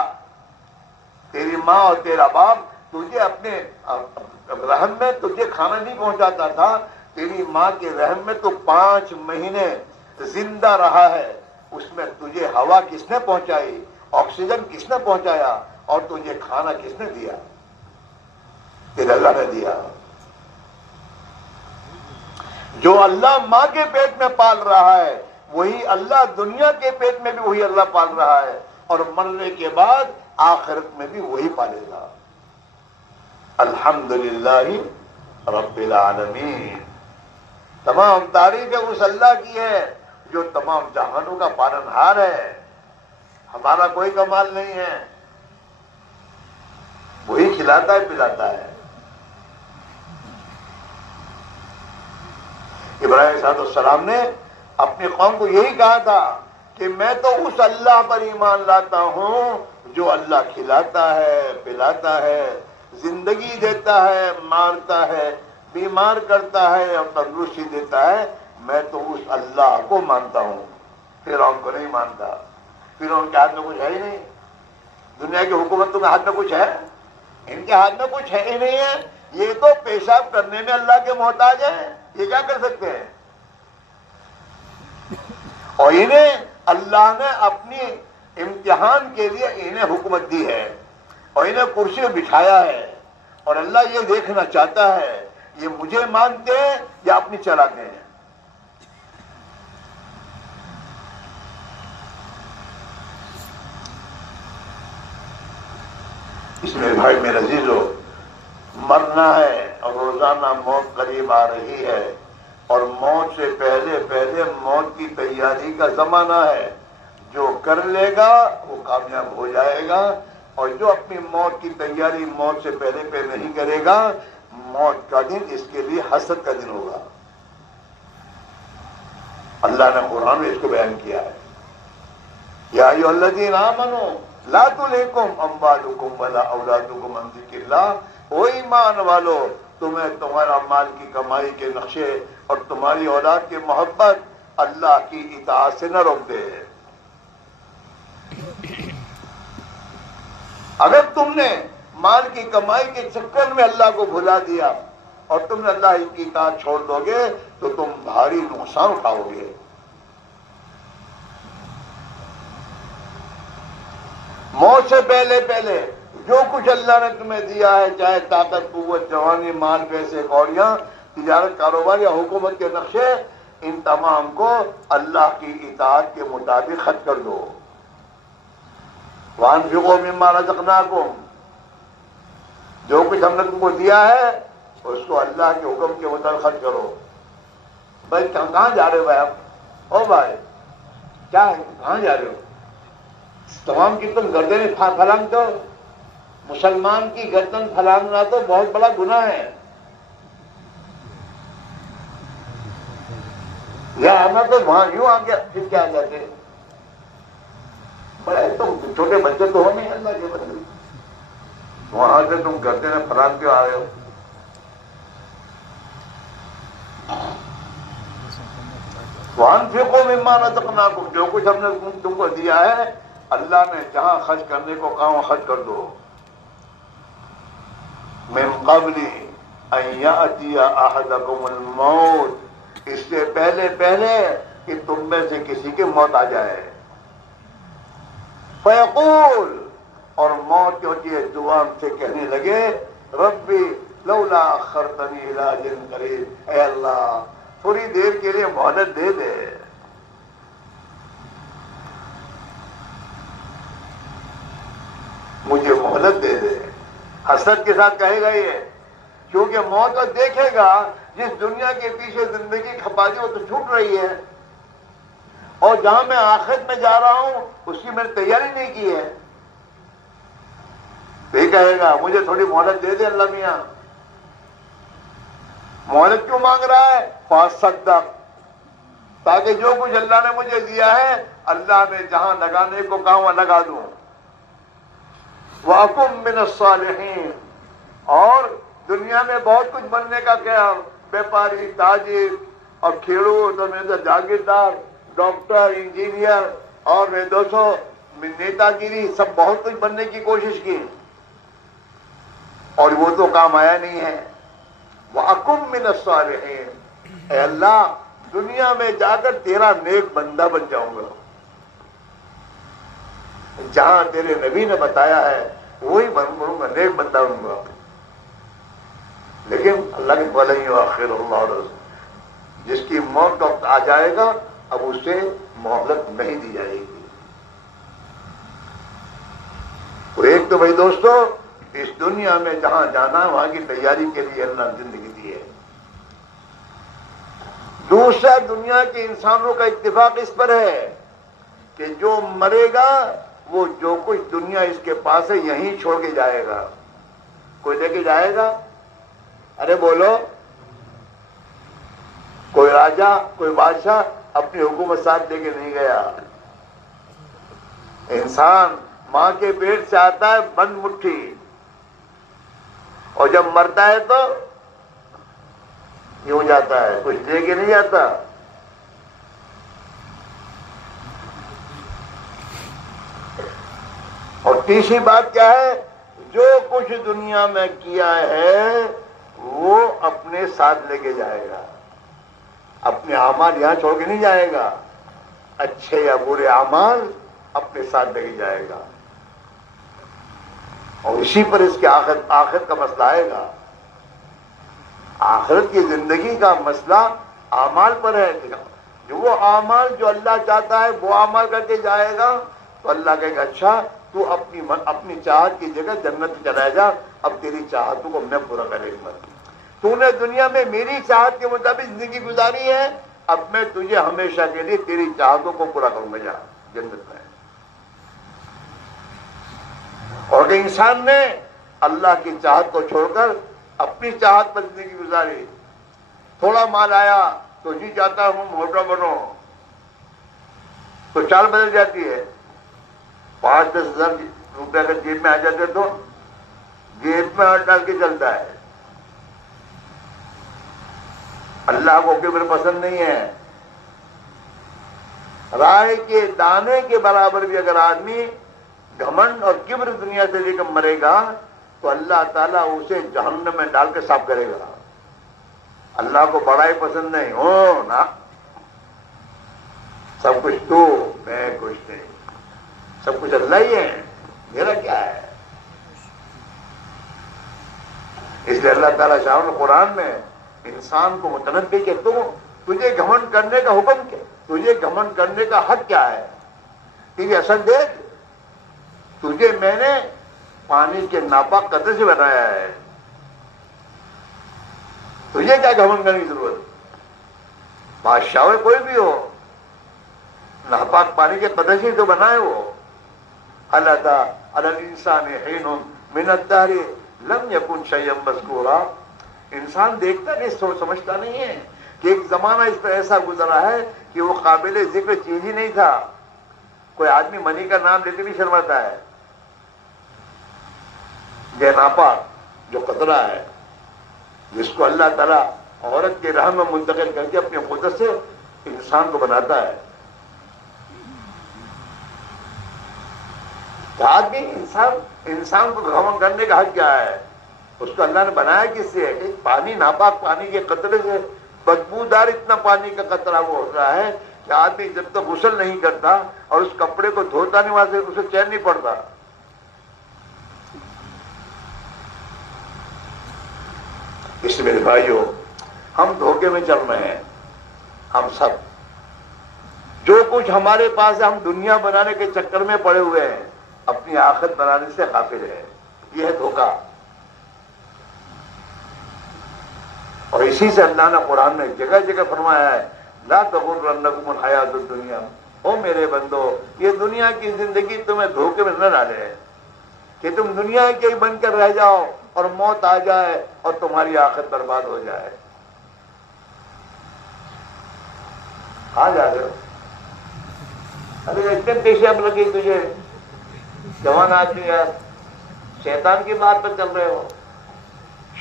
تیری ماں اور تیرا باپ تجھے اپنے رحم میں تجھے کھانا نہیں پہنچاتا تھا. تیری ماں کے رحم میں تو 5 مہینے زندہ رہا ہے. اس میں تجھے ہوا کس نے پہنچائی، آکسیجن کس نے پہنچایا، اور تجھے کھانا کس نے دیا؟ تیرے اللہ نے دیا. جو اللہ ماں کے پیٹ میں پال رہا ہے وہی اللہ دنیا کے پیٹ میں بھی وہی اللہ پال رہا ہے، اور مرنے کے بعد آخرت میں بھی وہی پالے گا. الحمدللہ رب العالمین. تمام تعریفیں اس اللہ کی ہے جو تمام جہانوں کا پالنہار ہے. ہمارا کوئی کمال نہیں ہے، وہی کھلاتا ہے پلاتا ہے. ابراہیم صلی اللہ علیہ وسلم نے اپنی قوم کو یہی کہا تھا کہ میں تو اس اللہ پر ایمان لاتا ہوں جو اللہ کھلاتا ہے، پلاتا ہے، زندگی دیتا ہے، مارتا ہے، بیمار کرتا ہے اور تندرستی دیتا ہے. میں تو اس اللہ کو مانتا ہوں، فرعون کو نہیں مانتا. فرعون کے ہاتھ میں کچھ ہے ہی نہیں. دنیا کی حکومتوں کے ہاتھ میں کچھ ہے؟ ان کے ہاتھ میں کچھ ہے ہی نہیں ہے. یہ تو پیشاب کرنے میں اللہ کے محتاج ہیں. یہ کیا کر سکتے ہیں؟ اور انہیں اللہ نے اپنی امتحان کے لیے انہیں حکومت دی ہے اور انہیں کرسی پہ بٹھایا ہے، اور اللہ یہ دیکھنا چاہتا ہے یہ مجھے مانتے ہیں یا اپنی چلاتے ہیں۔ اس میں بھائی میرے عزیزو، مرنا ہے اور روزانہ موت قریب آ رہی ہے، اور موت سے پہلے پہلے موت کی تیاری کا زمانہ ہے۔ جو کر لے گا وہ کامیاب ہو جائے گا، اور جو اپنی موت کی تیاری موت سے پہلے پہلے نہیں کرے گا، موت کا دن اس کے لیے حسرت کا دن ہوگا۔ اللہ نے قرآن میں اس کو بیان کیا ہے، یا ایھا الذین آمنوا لا تلھکم اموالکم ولا اولادکم عن ذکر اللہ، او ایمان والو تمہیں تمہارا مال کی کمائی کے نقشے اور تمہاری اولاد کی محبت اللہ کی اطاعت سے نہ روک دے۔ اگر تم نے مال کی کمائی کے چکر میں اللہ کو بھلا دیا اور تم نے اللہ کی اطاعت چھوڑ دو گے تو تم بھاری نقصان اٹھاؤ گے۔ موت سے پہلے پہلے جو کچھ اللہ نے تمہیں دیا ہے، چاہے طاقت، قوت، جوانی، مال، پیسے، کوڑیاں، تجارت، کاروبار یا حکومت کے نقشے، ان تمام کو اللہ کی اطاعت کے مطابق خرچ کر دو۔ وَأَنفِقُوا مِمَّا رَزَقْنَاكُمْ، جو کچھ ہم نے تم کو دیا ہے اس کو اللہ کے حکم کے مطابق خرچ کرو۔ بھائی کہاں جا رہے ہو بھائی آپ؟ او بھائی کیا ہے، کہاں جا رہے ہو؟ تمام کی تم گردنیں پھلانگتے ہو۔ مسلمان کی گردن پھلانگنا تو بہت بڑا گناہ ہے۔ یا ہمیں تو وہاں یوں آ کے پھر کیا جاتے، بڑے تم چھوٹے بچے تو ہو نہیں اللہ کے بدلے، وہاں سے تم گردنیں پھلانگ کے آ رہے ہو۔ وَأَنفِقُوا مِمَّا رَزَقْنَاكُمْ، جو کچھ ہم نے تم کو دیا ہے اللہ نے جہاں خرچ کرنے کو کہا وہاں خرچ کر دو۔ مِن قَبْلِ أَن يَأْتِيَ أَحَدَكُمُ الْمَوْتُ، اس سے پہلے پہلے کہ تم میں سے کسی کی موت آ جائے۔ فَيَقُولُ، اور موت جو ہوتی ہے زبان سے کہنے لگے، ربی لولا اخرتنی الی اجل قریب، اے اللہ تھوڑی دیر کے لیے مہلت دے دے۔ مجھے مہلت دے دے، حسرت کے ساتھ کہے گا یہ، کیونکہ موت تو دیکھے گا جس دنیا کے پیچھے زندگی کھپا دی وہ تو چھوٹ رہی ہے، اور جہاں میں آخرت میں جا رہا ہوں اس کی میں نے تیاری نہیں کی ہے۔ یہ کہے گا مجھے تھوڑی مہلت دے دے اللہ میاں۔ مہلت کیوں مانگ رہا ہے؟ فاصدق، تاکہ جو کچھ اللہ نے مجھے دیا ہے اللہ نے جہاں لگانے کو کہا وہاں لگا دوں۔ وَأَكُن مِّنَ الصَّالِحِينَ، اور دنیا میں بہت کچھ بننے کا کیا، بیپاری، تاجر اور کھیڑو، تو میرے جاگیردار، ڈاکٹر، انجینئر، اور میرے دوستوں نیتا گیری، سب بہت کچھ بننے کی کوشش کی اور وہ تو کام آیا نہیں ہے۔ وَأَكُن مِّنَ الصَّالِحِينَ، اے اللہ دنیا میں جا کر تیرا نیک بندہ بن جاؤں گا، جہاں تیرے نبی نے بتایا ہے وہی بنوں گا، نیک بندہ بنوں گا۔ لیکن اللہ کے وَلَن يُؤَخِّرَ اللَّهُ نَفْسًا، جس کی موت کا وقت آ جائے گا اب اسے مہلت نہیں دی جائے گی۔ تو ایک تو بھائی دوستو اس دنیا میں جہاں جانا ہے وہاں کی تیاری کے لیے اللہ نے زندگی دی ہے۔ دوسرا، دنیا کے انسانوں کا اتفاق اس پر ہے کہ جو مرے گا وہ جو کچھ دنیا اس کے پاس ہے یہیں چھوڑ کے جائے گا۔ کوئی لے کے جائے گا؟ ارے بولو، کوئی راجا، کوئی بادشاہ اپنی حکومت ساتھ لے کے نہیں گیا۔ انسان ماں کے پیٹ سے آتا ہے بند مٹھی، اور جب مرتا ہے تو یوں جاتا ہے، کچھ لے کے نہیں جاتا۔ اور تیسری بات کیا ہے؟ جو کچھ دنیا میں کیا ہے وہ اپنے ساتھ لے کے جائے گا، اپنے اعمال یہاں چھوڑ کے نہیں جائے گا۔ اچھے یا برے اعمال اپنے ساتھ لے جائے گا، اور اسی پر اس کے آخرت کا مسئلہ آئے گا. آخرت کی زندگی کا مسئلہ اعمال پر ہے. جو وہ اعمال جو اللہ چاہتا ہے وہ اعمال کر کے جائے گا تو اللہ کہے گا اچھا تو اپنی چاہت کی جگہ جنت چلا جا، اب تیری چاہتوں کو میں پورا کرے گا. تو نے دنیا میں میری چاہت کے مطابق زندگی گزاری ہے، اب میں تجھے ہمیشہ کے لیے تیری چاہتوں کو پورا کروں گا، جا جنت میں. اور کہ انسان نے اللہ کی چاہت کو چھوڑ کر اپنی چاہت پر زندگی گزاری. تھوڑا مال آیا تو جی چاہتا ہوں موٹا بنو، تو چال بدل جاتی ہے. 5-10 ہزار روپے اگر جیب میں آ جاتے تو جیب میں ہاتھ ڈال کے چلتا ہے. اللہ کو کبر پسند نہیں ہے. رائے کے دانے کے برابر بھی اگر آدمی گھمنڈ اور کبر دنیا سے لے کر مرے گا تو اللہ تعالیٰ اسے جہنم میں ڈال کے صاف کرے گا. اللہ کو بڑائی پسند نہیں ہو نا، سب کچھ تو میں کچھ نہیں، سب کچھ اللہ ہی ہے، میرا کیا ہے. اس لیے اللہ تعالیٰ شاہ قرآن میں انسان کو متنبع کہ تجھے گھمنڈ کرنے کا حکم کیا، تجھے گھمنڈ کرنے کا حق کیا ہے. تیری اصل دیکھ، تجھے میں نے پانی کے ناپاک قطرے سے بنایا ہے، تجھے کیا گھمنڈ کرنے کی ضرورت. بادشاہ ہو کوئی بھی ہو، ناپاک پانی کے قطرے سے تو بنائے وہ. اللہ تعالی علی الانسان حین من الدہر لم یکن شیئا مذکورا. انسان دیکھتا نہیں، سمجھتا نہیں ہے کہ ایک زمانہ اس پر ایسا گزرا ہے کہ وہ قابل ذکر چیز ہی نہیں تھا. کوئی آدمی منی کا نام لیتے بھی شرماتا ہے. یہ ناپاک جو قطرہ ہے جس کو اللہ تعالیٰ عورت کے رحم میں منتقل کر کے اپنی قدرت سے انسان کو بناتا ہے. آدمی انسان کو گھمنڈ کرنے کا حق کیا ہے. اس کو اللہ نے بنایا کس سے ہے کہ پانی، ناپاک پانی کے قطرے سے، بدبودار اتنا پانی کا قطرہ وہ ہو رہا ہے کہ آدمی جب تک غسل نہیں کرتا اور اس کپڑے کو دھوتا نہیں وہاں سے اسے چین نہیں پڑتا. اس میرے بھائیوں، ہم دھوکے میں چل رہے ہیں. ہم سب جو کچھ ہمارے پاس ہے ہم دنیا بنانے کے چکر میں پڑے ہوئے ہیں، اپنی آخرت بنانے سے غافل ہے. یہ ہے دھوکہ. اور اسی سے اللہ نے قرآن میں جگہ جگہ فرمایا ہے لا تغرنکم الحیات الدنیا. او میرے بندو، یہ دنیا کی زندگی تمہیں دھوکے میں نہ ڈالے کہ تم دنیا کے ہی بن کر رہ جاؤ اور موت آ جائے اور تمہاری آخرت برباد ہو جائے. کہاں جا رہے ہو؟ ارے اتنے پیشے اب لگی تجھے، جوان آدمی ہے، شیطان کی بات پر چل رہے ہو.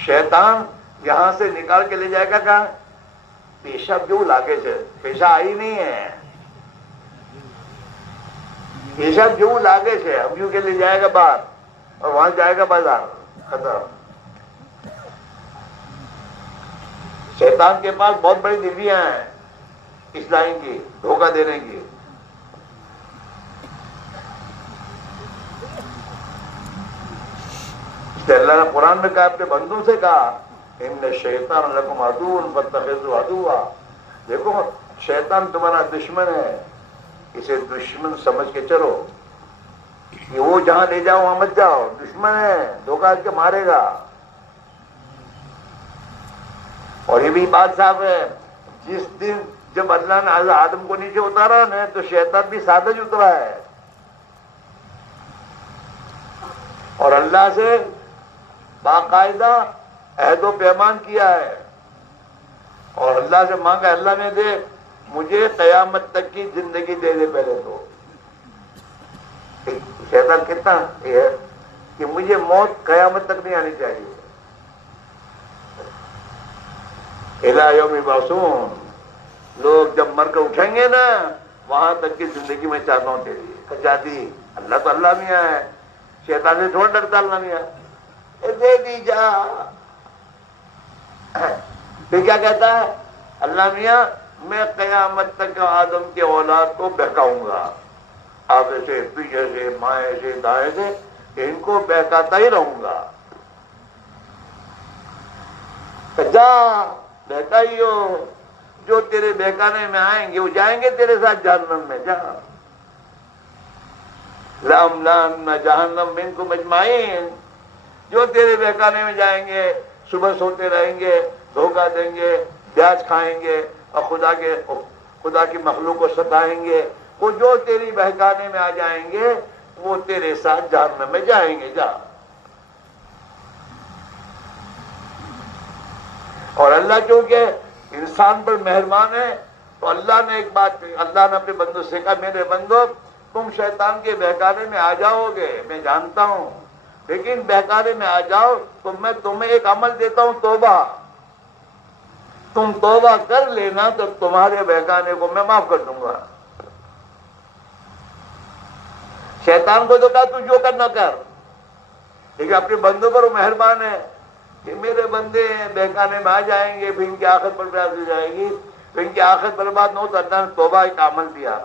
شیطان یہاں سے نکال کے لے جائے گا کہاں؟ پیشاب جو لاگے سے پیشہ آئی نہیں ہے، پیشاب جو لاگے سے اب یوں کے لے جائے گا باہر اور وہاں جائے گا بازار. ختم. شیطان کے پاس بہت بڑی ڈگریاں ہیں اسلائی کی، دھوکہ دینے کی. اس لیے اللہ نے قرآن میں کہا، اپنے بندوں سے کہا ان الشیطان لکم عدو فاتخذوہ عدوا. دیکھو شیطان تمہارا دشمن ہے، اسے دشمن سمجھ کے چلو. کہ وہ جہاں لے جاؤ وہاں مت جاؤ، دشمن ہے، دھوکہ کے مارے گا. اور یہ بھی بات صاف ہے، جس دن جب اللہ نے حضرت آدم کو نیچے اتارا نا تو شیطان بھی ساتھ ہی اترا ہے اور اللہ سے باقاعدہ عہد و پیمان کیا ہے اور اللہ سے مانگا اللہ نے دے مجھے قیامت تک کی زندگی دے دے. پہلے تو شیطان کتنا یہ ہے کہ مجھے موت قیامت تک نہیں آنی چاہیے. الی یوم یبعثون، لوگ جب مر کر اٹھیں گے نا وہاں تک کی زندگی میں چاہتا ہوں تیری. کچاتی اللہ تو اللہ میاں ہے، شیطان سے تھوڑا ڈرتا اللہ میاں. دے دی جا. پھر کیا کہتا ہے اللہ میاں، میں قیامت تک آدم کے اولاد کو بہکاؤں گا، آگے سے پیچھے سے مائیں سے دائیں سے ان کو بہکاتا ہی رہوں گا. جا بہکائی ہو، جو تیرے بہکانے میں آئیں گے وہ جائیں گے تیرے ساتھ جہنم میں. جا لَأَمْلَأَنَّ جَهَنَّمَ مِنْكُمْ أَجْمَعِينَ، جو تیرے بہکانے میں جائیں گے، صبح سوتے رہیں گے، دھوکہ دیں گے، بیاج کھائیں گے اور خدا کی مخلوق کو ستائیں گے، وہ جو تیری بہکانے میں آ جائیں گے وہ تیرے ساتھ جہنم میں جائیں گے. جا. اور اللہ چونکہ انسان پر مہربان ہے تو اللہ نے ایک بات، اللہ نے اپنے بندوں سے کہا میرے بندو تم شیطان کے بہکانے میں آ جاؤ گے، میں جانتا ہوں، لیکن بہکانے میں آ جاؤ تو میں تمہیں ایک عمل دیتا ہوں، توبہ. تم توبہ کر لینا تو تمہارے بہکانے کو میں معاف کر دوں گا. شیطان کو تو کہا تو جو کرنا کر، لیکن اپنے بندوں پر وہ مہربان ہے کہ میرے بندے بہکانے میں آ جائیں گے، پھر ان کی آخرت برباد ہو جائے گی، تو ان کی آخرت برباد نہ ہو تو اللہ نے توبہ ایک عمل دیا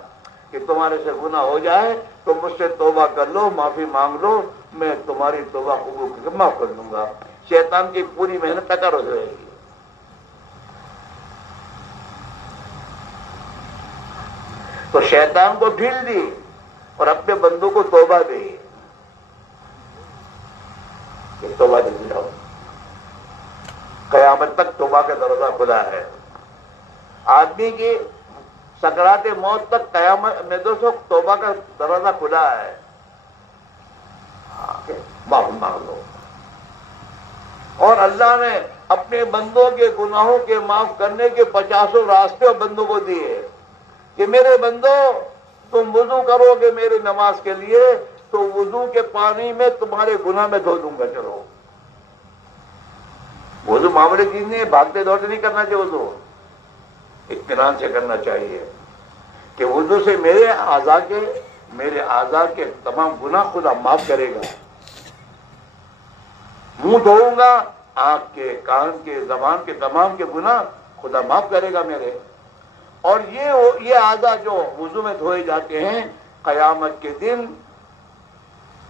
کہ تمہارے سے گناہ ہو جائے تو مجھ سے توبہ کر لو، معافی مانگ لو، میں تمہاری توبہ قبول کر کے معاف کر دوں گا. شیطان کی پوری محنت ٹکر ہو جائے گی. تو شیطان کو ڈھیل دی اور اپنے بندوں کو توبہ دی کہ توبہ دے جاؤ. قیامت تک توبہ کا دروازہ کھلا ہے. آدمی کی سکرات موت تک قیامت میں دوستوں توبہ کا دروازہ کھلا ہے. معاف مانگ لو. اور اللہ نے اپنے بندوں کے گناہوں کے معاف کرنے کے 50 راستے بندوں کو دیے کہ میرے بندو تم وضو کرو گے میری نماز کے لیے تو وضو کے پانی میں تمہارے گناہ میں دھو دوں گا. چلو وضو معاملے چیز نہیں ہے، بھاگتے دوڑتے نہیں کرنا چاہیے. وضو اطمینان سے کرنا چاہیے کہ وضو سے میرے اعضاء کے تمام گناہ خدا معاف کرے گا. منہ دھوؤں گا، آنکھ کے، کان کے، زبان کے تمام کے گناہ خدا معاف کرے گا میرے. اور یہ اعضاء جو وضو میں دھوئے جاتے ہیں قیامت کے دن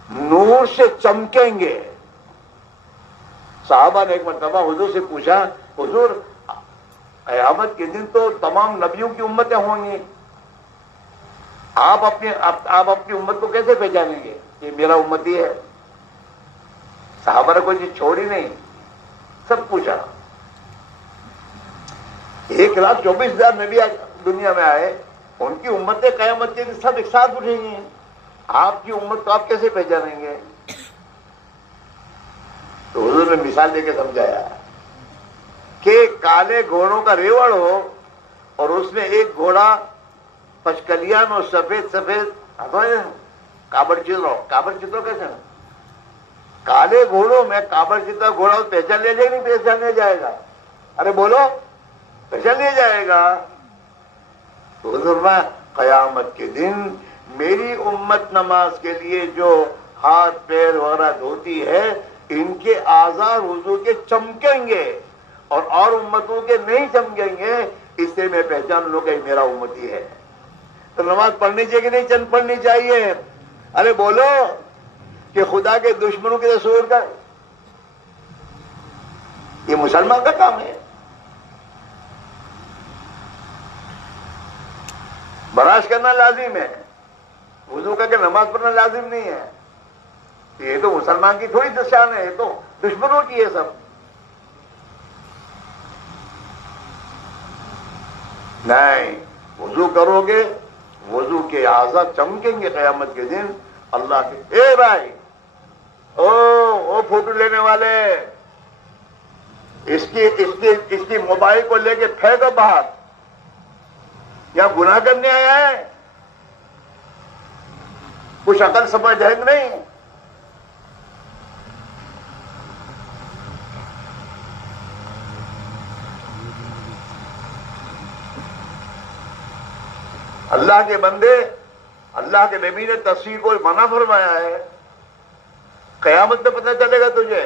نور سے چمکیں گے. صحابہ نے ایک مرتبہ حضور سے پوچھا حضور قیامت کے دن تو تمام نبیوں کی امتیں ہوں گی، آپ اپنی امت کو کیسے پہچانیں گے یہ میرا امتی ہے؟ صحابہ نے کوئی چیز چھوڑی نہیں، سب پوچھا. 1,24,000 نبی دنیا میں آئے، ان کی امتیں قیامت کے دن سب ایک ساتھ اٹھیں گی، آپ کی امت کو آپ کیسے پہچانیں گے؟ تو حضور نے مثال دے کے سمجھایا کہ کالے گھوڑوں کا ریوڑ ہو اور اس میں ایک گھوڑا پچکلیان اور سفید کابڑ چترو کیسے نا کالے گھوڑوں میں کابڑ چترا گھوڑا پہچان لیا جائے گا، نہیں پہچان لیا جائے گا؟ ارے بولو، پہچان لیا جائے گا. تو حضور میں قیامت کے دن میری امت نماز کے لیے جو ہاتھ پیر وغیرہ دھوتی ہے ان کے اعضاء وضو کے چمکیں گے اور امتوں کے نہیں چمکیں گے، اس سے میں پہچان لوں کہ میرا امتی ہے. تو نماز پڑھنی چاہیے کہ نہیں چند پڑھنی چاہیے؟ ارے بولو کہ خدا کے دشمنوں کے تصور کا یہ مسلمان کا کام ہے. برداشت کرنا لازم ہے، وضو کر کے نماز پڑھنا لازم نہیں ہے. یہ تو مسلمان کی تھوڑی شان ہے، یہ تو دشمنوں کی ہے سب. نہیں، وضو کرو گے وضو کے اعضاء چمکیں گے قیامت کے دن اللہ کے. اے بھائی، او فوٹو لینے والے، اس کی موبائل کو لے کے پھینکو باہر، یا گناہ کرنے آیا ہے؟ کچھ عقل سمجھ ہے نہیں؟ اللہ کے بندے، اللہ کے نبی نے تصویر کو منع فرمایا ہے. قیامت میں پتہ چلے گا تجھے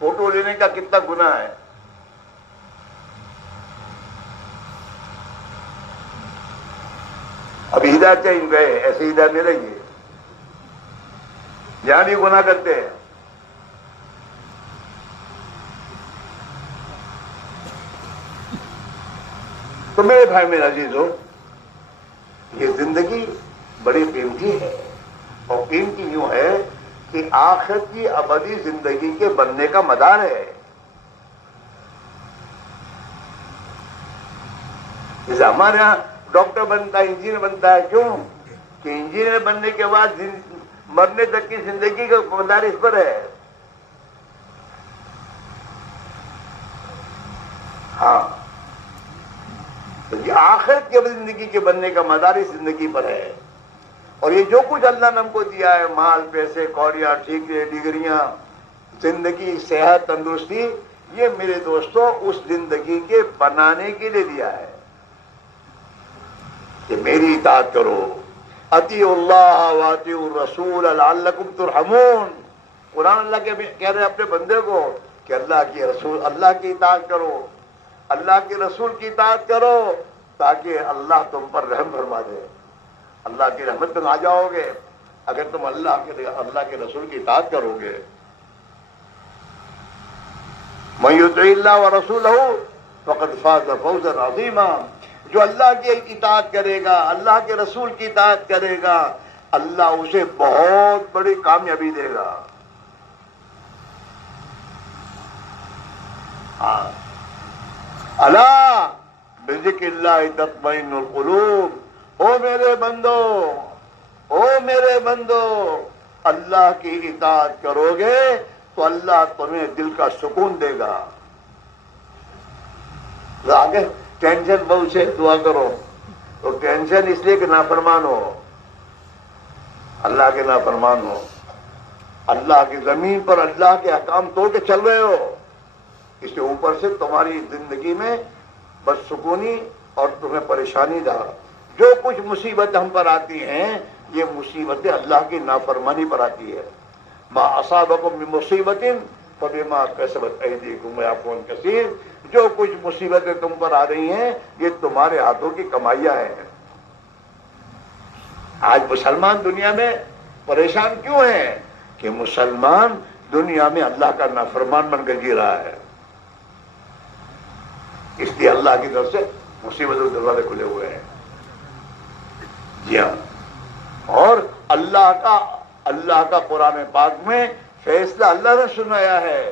فوٹو لینے کا کتنا گناہ ہے. ہدایت چینج گئے، ایسے ہدایت نہیں رہی ہے، یہاں بھی گناہ کرتے ہیں۔ تو میرے بھائی میرے عزیزو، یہ زندگی بڑی قیمتی ہے، اور قیمتی یوں ہے کہ آخرت کی ابدی زندگی کے بننے کا مدار ہے۔ جیسے ہمارے یہاں ڈاکٹر بنتا ہے، انجینئر بنتا ہے، کیوں کہ انجینئر بننے کے بعد مرنے تک کی زندگی کا مدار اس پر ہے۔ ہاں، آخرت کی زندگی کے بننے کا مدار اس زندگی پر ہے، اور یہ جو کچھ اللہ نے ہم کو دیا ہے، مال، پیسے، کوڑیاں، ٹھیکے، ڈگریاں، زندگی، صحت، تندرستی، یہ میرے دوستوں اس زندگی کے بنانے کے لیے دیا ہے کہ میری اطاعت کرو، اطیعوا اللہ واطیعوا الرسول لعلکم ترحمون۔ قرآن اللہ کے کہہ رہے اپنے بندے کو کہ اللہ کی اطاعت کرو، اللہ کے رسول کی اطاعت کرو، تاکہ اللہ تم پر رحم فرما دے، اللہ کی رحمت تم آ جاؤ گے اگر تم اللہ کے رسول کی اطاعت کرو گے۔ من یطع اللہ ورسولہ فقد فاز فوزا عظیما، جو اللہ کی اطاعت کرے گا، اللہ کے رسول کی اطاعت کرے گا، اللہ اسے بہت بڑی کامیابی دے گا۔ الا بذکر اللہ تطمئن القلوب، او میرے بندو، اللہ کی اطاعت کرو گے تو اللہ تمہیں دل کا سکون دے گا۔ آگے ٹینشن بہت سے دعا کرو، تو ٹینشن اس لیے کہ نافرمان ہو، اللہ کے نافرمان ہو، اللہ کی زمین پر اللہ کے احکام توڑ کے چل رہے ہو، اس کے اوپر سے تمہاری زندگی میں بدسکونی اور تمہیں پریشانی دا۔ جو کچھ مصیبت ہم پر آتی ہیں، یہ مصیبتیں اللہ کی نافرمانی پر آتی ہے۔ ما اصابکم من مصیبت فبما کسبت ایدیکم ویعفو عن کثیر، جو کچھ مصیبتیں تم پر آ رہی ہیں یہ تمہارے ہاتھوں کی کمائیاں ہیں۔ آج مسلمان دنیا میں پریشان کیوں ہیں؟ کہ مسلمان دنیا میں اللہ کا نافرمان بن کر جی رہا ہے، اس لیے اللہ کی طرف سے مصیبتوں کے دروازے کھلے ہوئے ہیں۔ جی ہاں، اور اللہ کا قرآن پاک میں فیصلہ اللہ نے سنایا ہے،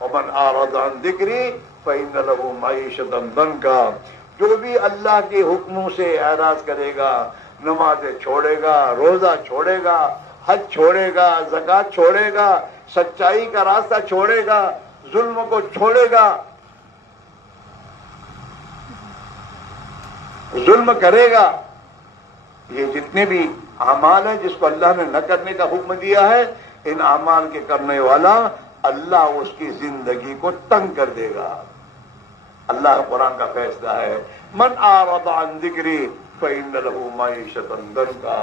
ومن اعرض عن ذکری فإن له معیشۃ ضنکا، جو بھی اللہ کے حکموں سے اعراض کرے گا، نمازیں چھوڑے گا، روزہ چھوڑے گا، حج چھوڑے گا، زکوٰۃ چھوڑے گا، سچائی کا راستہ چھوڑے گا، ظلم کو چھوڑے گا، ظلم کرے گا، یہ جتنے بھی اعمال ہیں جس کو اللہ نے نہ کرنے کا حکم دیا ہے، ان اعمال کے کرنے والا اللہ اس کی زندگی کو تنگ کر دے گا۔ اللہ قرآن کا فیصلہ ہے، من اعرض عن ذکری فإن له معیشۃ ضنکا،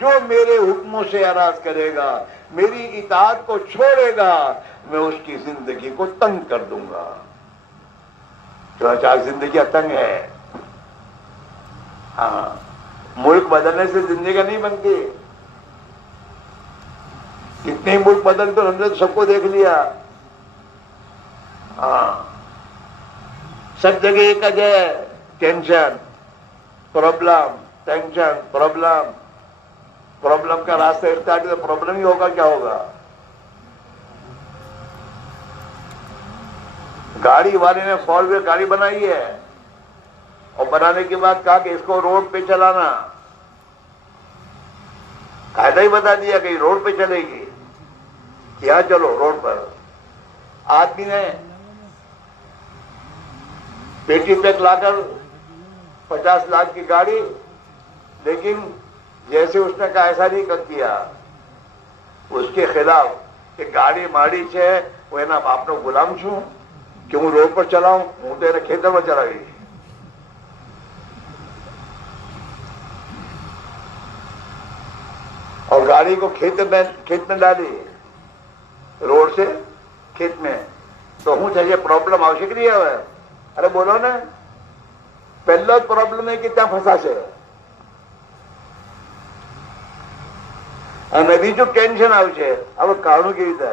جو میرے حکموں سے اعراض کرے گا، میری اطاعت کو چھوڑے گا، میں اس کی زندگی کو تنگ کر دوں گا۔ چنانچہ زندگیاں تنگ ہے۔ ہاں، ملک بدلنے سے زندگی نہیں بنتی، کتنے ملک بدلتے ہم نے تو سب کو دیکھ لیا۔ ہاں، سب جگہ ایک ہے، ٹینشن، پرابلم، ٹینشن، پرابلم کا راستہ اختیار تو پرابلم ہی ہوگا، کیا ہوگا؟ گاڑی والے نے 4 وہیلر گاڑی بنائی ہے، اور بنانے کے بعد کہا کہ اس کو روڈ پہ چلانا، قاعدہ ہی بتا دیا کہ روڈ پہ چلے گی، کیا چلو روڈ پر۔ آدمی نے پیٹی پیک لا کر 50 لاکھ کی گاڑی، لیکن جیسے اس نے کہا ایسا نہیں کر دیا، اس کے خلاف کہ گاڑی ماڑی سے وہ نا آپ نے غلام چھوں کیوں روڈ پر چلاؤں، ہوں تو کھیتر میں چلا گئی۔ اور گاڑی کو کھیت میں ڈالی، روڈ سے کھیت میں، تو ہوں چاہیے پرابلم آوشک نہیں ہے۔ ارے بولو نا، پہلا پرابلم ہے کہ کیا پھنسا سے અને બીજું ટેન્શન આવશે, હવે કાઢું કેવી રીતે?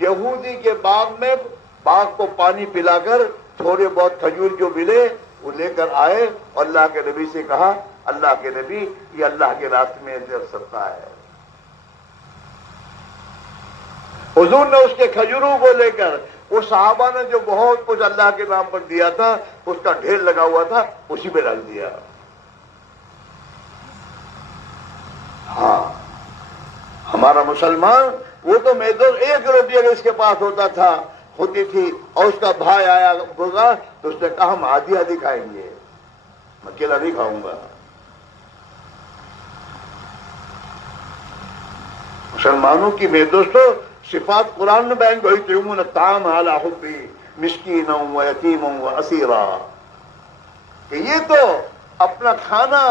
یہودی کے باغ کو پانی پلا کر تھوڑے بہت کھجور جو ملے وہ لے کر آئے اور اللہ کے نبی سے کہا اللہ کے نبی یہ اللہ کے راستے میں دے سکتا ہے. حضور نے اس کے کھجوروں کو لے کر وہ صحابہ نے جو بہت کچھ اللہ کے نام پر دیا تھا اس کا ڈھیر لگا ہوا تھا اسی میں رکھ دیا. ہاں ہمارا مسلمان وہ تو میدان ایک روٹی اگر اس کے پاس ہوتی تھی اور اس کا بھائی آیا ہوگا تو اس نے کہا ہم آدھی آدھی کھائیں گے, میں اکیلا نہیں کھاؤں گا. مسلمانوں کی میرے دوستو صفات قرآن میں بیان ہوئی یطعمون الطعام علی حبہ مسکینا و یتیما و اسیرا, کہ یہ تو اپنا کھانا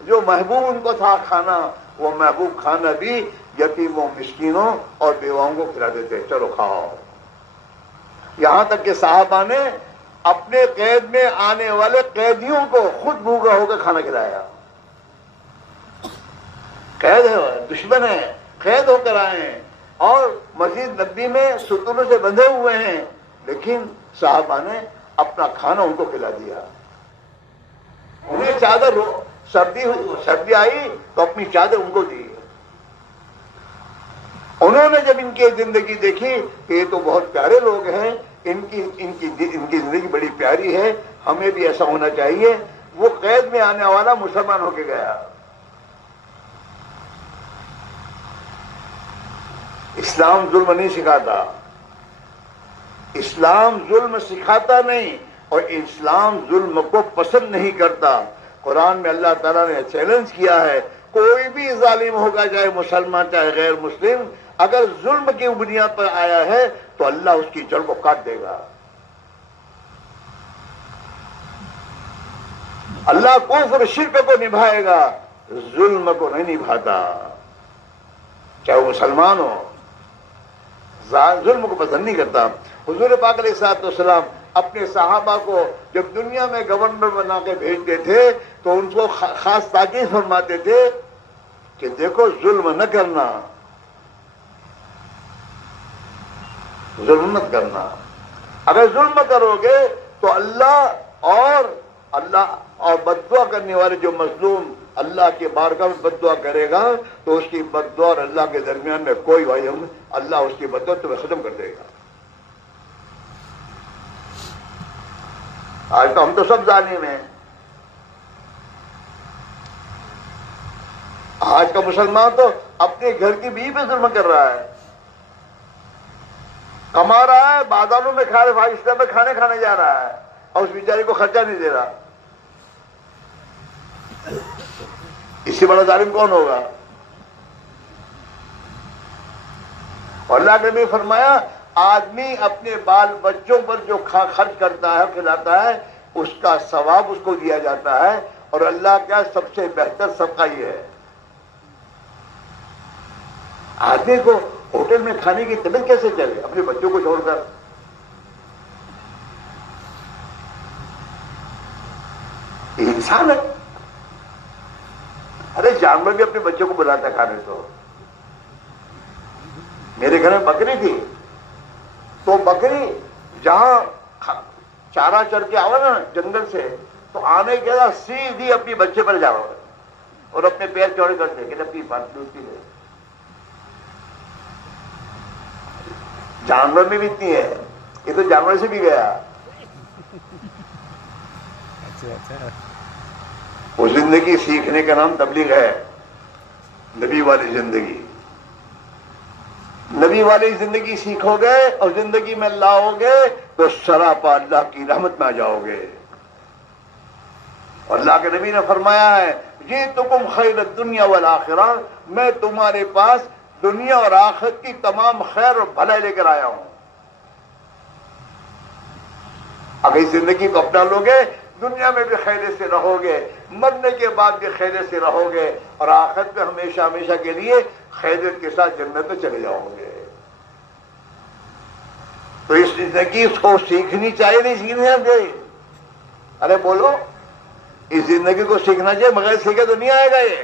جو محبوب ان کو تھا کھانا وہ محبوب کھانا بھی یتیموں مسکینوں اور بیواؤں کو کھلا دیتے چلو کھاؤ. یہاں تک کہ صحابہ نے اپنے قید میں آنے والے قیدیوں کو خود بھوکا ہو کے کھانا کھلایا. قید ہے, دشمن ہے, قید ہو کر آئے ہیں اور مسجد نبی میں ستونوں سے بندھے ہوئے ہیں, لیکن صحابہ نے اپنا کھانا ان کو کھلا دیا. انہیں چادر سردی آئی تو اپنی چادر ان کو دی. انہوں نے جب ان کی زندگی دیکھی کہ یہ تو بہت پیارے لوگ ہیں, ان کی زندگی بڑی پیاری ہے, ہمیں بھی ایسا ہونا چاہیے. وہ قید میں آنے والا مسلمان ہو کے گیا. اسلام ظلم نہیں سکھاتا, اسلام ظلم سکھاتا نہیں, اور اسلام ظلم کو پسند نہیں کرتا. قرآن میں اللہ تعالیٰ نے چیلنج کیا ہے کوئی بھی ظالم ہوگا چاہے مسلمان چاہے غیر مسلم, اگر ظلم کی بنیاد پر آیا ہے تو اللہ اس کی جڑ کو کاٹ دے گا. اللہ کفر شرک کو نبھائے گا, ظلم کو نہیں نبھاتا. چاہے وہ مسلمان ہو, ظلم کو پسند نہیں کرتا. حضور پاک علیہ الصلوۃ والسلام اپنے صحابہ کو جب دنیا میں گورنر بنا کے بھیجتے تھے تو ان کو خاص تاکید فرماتے تھے کہ دیکھو ظلم نہ کرنا, ظلم مت کرنا. اگر ظلم کرو گے تو اللہ اور بد دعا کرنے والے جو مظلوم اللہ کے بارگاہ میں بد دعا کرے گا تو اس کی بد دعا اور اللہ کے درمیان میں کوئی بھائی ہم اللہ اس کی بد دعا تمہیں ختم کر دے گا. آج تو ہم تو سب ظالم ہیں. آج کا مسلمان تو اپنے گھر کی بیوی پہ ظلم کر رہا ہے, کما رہا ہے, بازاروں میں فائیو اسٹار میں کھانے جا رہا ہے اور اس بیچارے کو خرچہ نہیں دے رہا. اس سے بڑا ظالم کون ہوگا؟ اور اللہ نے بھی فرمایا آدمی اپنے بال بچوں پر جو خرچ کرتا ہے کھلاتا ہے اس کا ثواب اس کو دیا جاتا ہے, اور اللہ کا سب سے بہتر صدقہ یہ ہے. آدمی کو ہوٹل میں کھانے کی طبیعت کیسے چلے اپنے بچوں کو چھوڑ کر؟ یہ انسان ہے. ارے جانور بھی اپنے بچوں کو بلاتا کھانے. تو میرے گھر میں بکری تھی تو بکری جہاں چارہ چر کے آوا نا جنگل سے تو آنے کے بعد سیدھی اپنی بچے پر جاؤ اور اپنے پیر چوڑے کرتے کہ اپنی بات دودھ پی لے. جانور میں بھی اتنی ہے, یہ تو جانور سے بھی گیا. وہ زندگی سیکھنے کا نام تبلیغ ہے. نبی والی زندگی, نبی والی زندگی سیکھو گے اور زندگی میں لاؤ گے تو سراپا اللہ کی رحمت میں آ جاؤ گے. اور اللہ کے نبی نے فرمایا ہے جئتکم خیر الدنیا والآخرہ, میں تمہارے پاس دنیا اور آخرت کی تمام خیر اور بھلائی لے کر آیا ہوں. اگر اس زندگی کو اپنا لو گے دنیا میں بھی خیریت سے رہو گے, مرنے کے بعد بھی خیریت سے رہو گے, اور آخرت میں ہمیشہ ہمیشہ کے لیے خیریت کے ساتھ جنت میں چلے جاؤ گے. تو اس زندگی اس کو سیکھنی چاہیے, نہیں سیکھنی چاہیے؟ ارے بولو, اس زندگی کو سیکھنا چاہیے, بغیر سیکھے تو نہیں آئے گا. یہ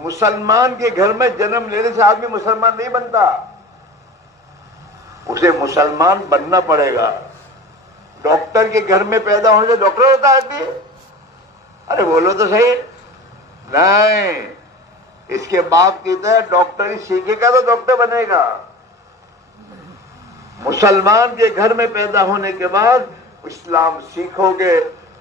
مسلمان کے گھر میں جنم لینے سے آدمی مسلمان نہیں بنتا. اسے مسلمان بننا پڑے گا. ڈاکٹر کے گھر میں پیدا ہونے سے ڈاکٹر ہوتا ہے؟ ارے بولو تو صحیح. نہیں، اس کے باپ کہتا ہے ڈاکٹری سیکھے گا تو ڈاکٹر بنے گا. مسلمان کے گھر میں پیدا ہونے کے بعد اسلام سیکھو گے،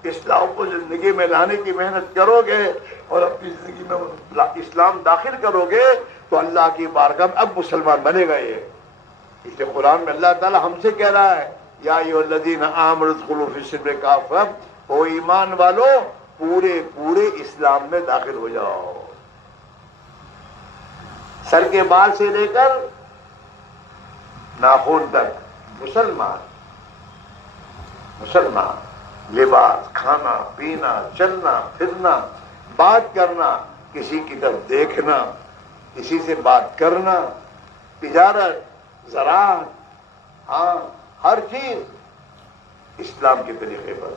اسلام کو زندگی میں لانے کی محنت کرو گے اور اپنی زندگی میں اسلام داخل کرو گے تو اللہ کی بارگاہ میں اب مسلمان بنے گا. یہ اس لیے قرآن میں اللہ تعالی ہم سے کہہ رہا ہے یا ایھا الذین آمنوا ادخلوا فی السلم کافۃ، او ایمان والو پورے اسلام میں داخل ہو جاؤ. سر کے بال سے لے کر ناخن تک مسلمان. لباس، کھانا پینا، چلنا پھرنا، بات کرنا، کسی کی طرف دیکھنا، کسی سے بات کرنا، تجارت، زراعت، ہاں ہر چیز اسلام کے طریقے پر.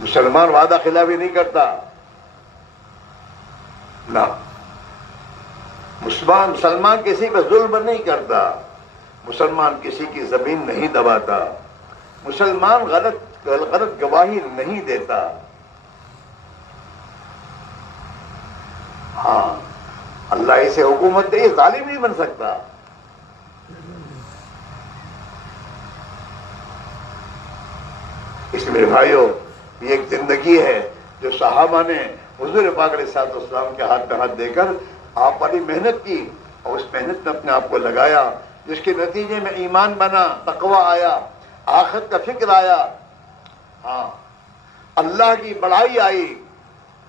مسلمان وعدہ خلافی نہیں کرتا نہ. مسلمان کسی پہ ظلم نہیں کرتا. مسلمان کسی کی زمین نہیں دباتا. مسلمان غلط گواہی نہیں دیتا. ہاں اللہ اسے حکومت دے، ظالم نہیں بن سکتا. اس میرے بھائیوں یہ ایک زندگی ہے جو صحابہ نے حضور پاک علیہ الصلوۃ والسلام کے ہاتھ میں ہاتھ دے کر آپ بڑی محنت کی اور اس محنت میں اپنے آپ کو لگایا، جس کے نتیجے میں ایمان بنا، تقوی آیا، آخرت کا فکر آیا، ہاں اللہ کی بڑائی آئی،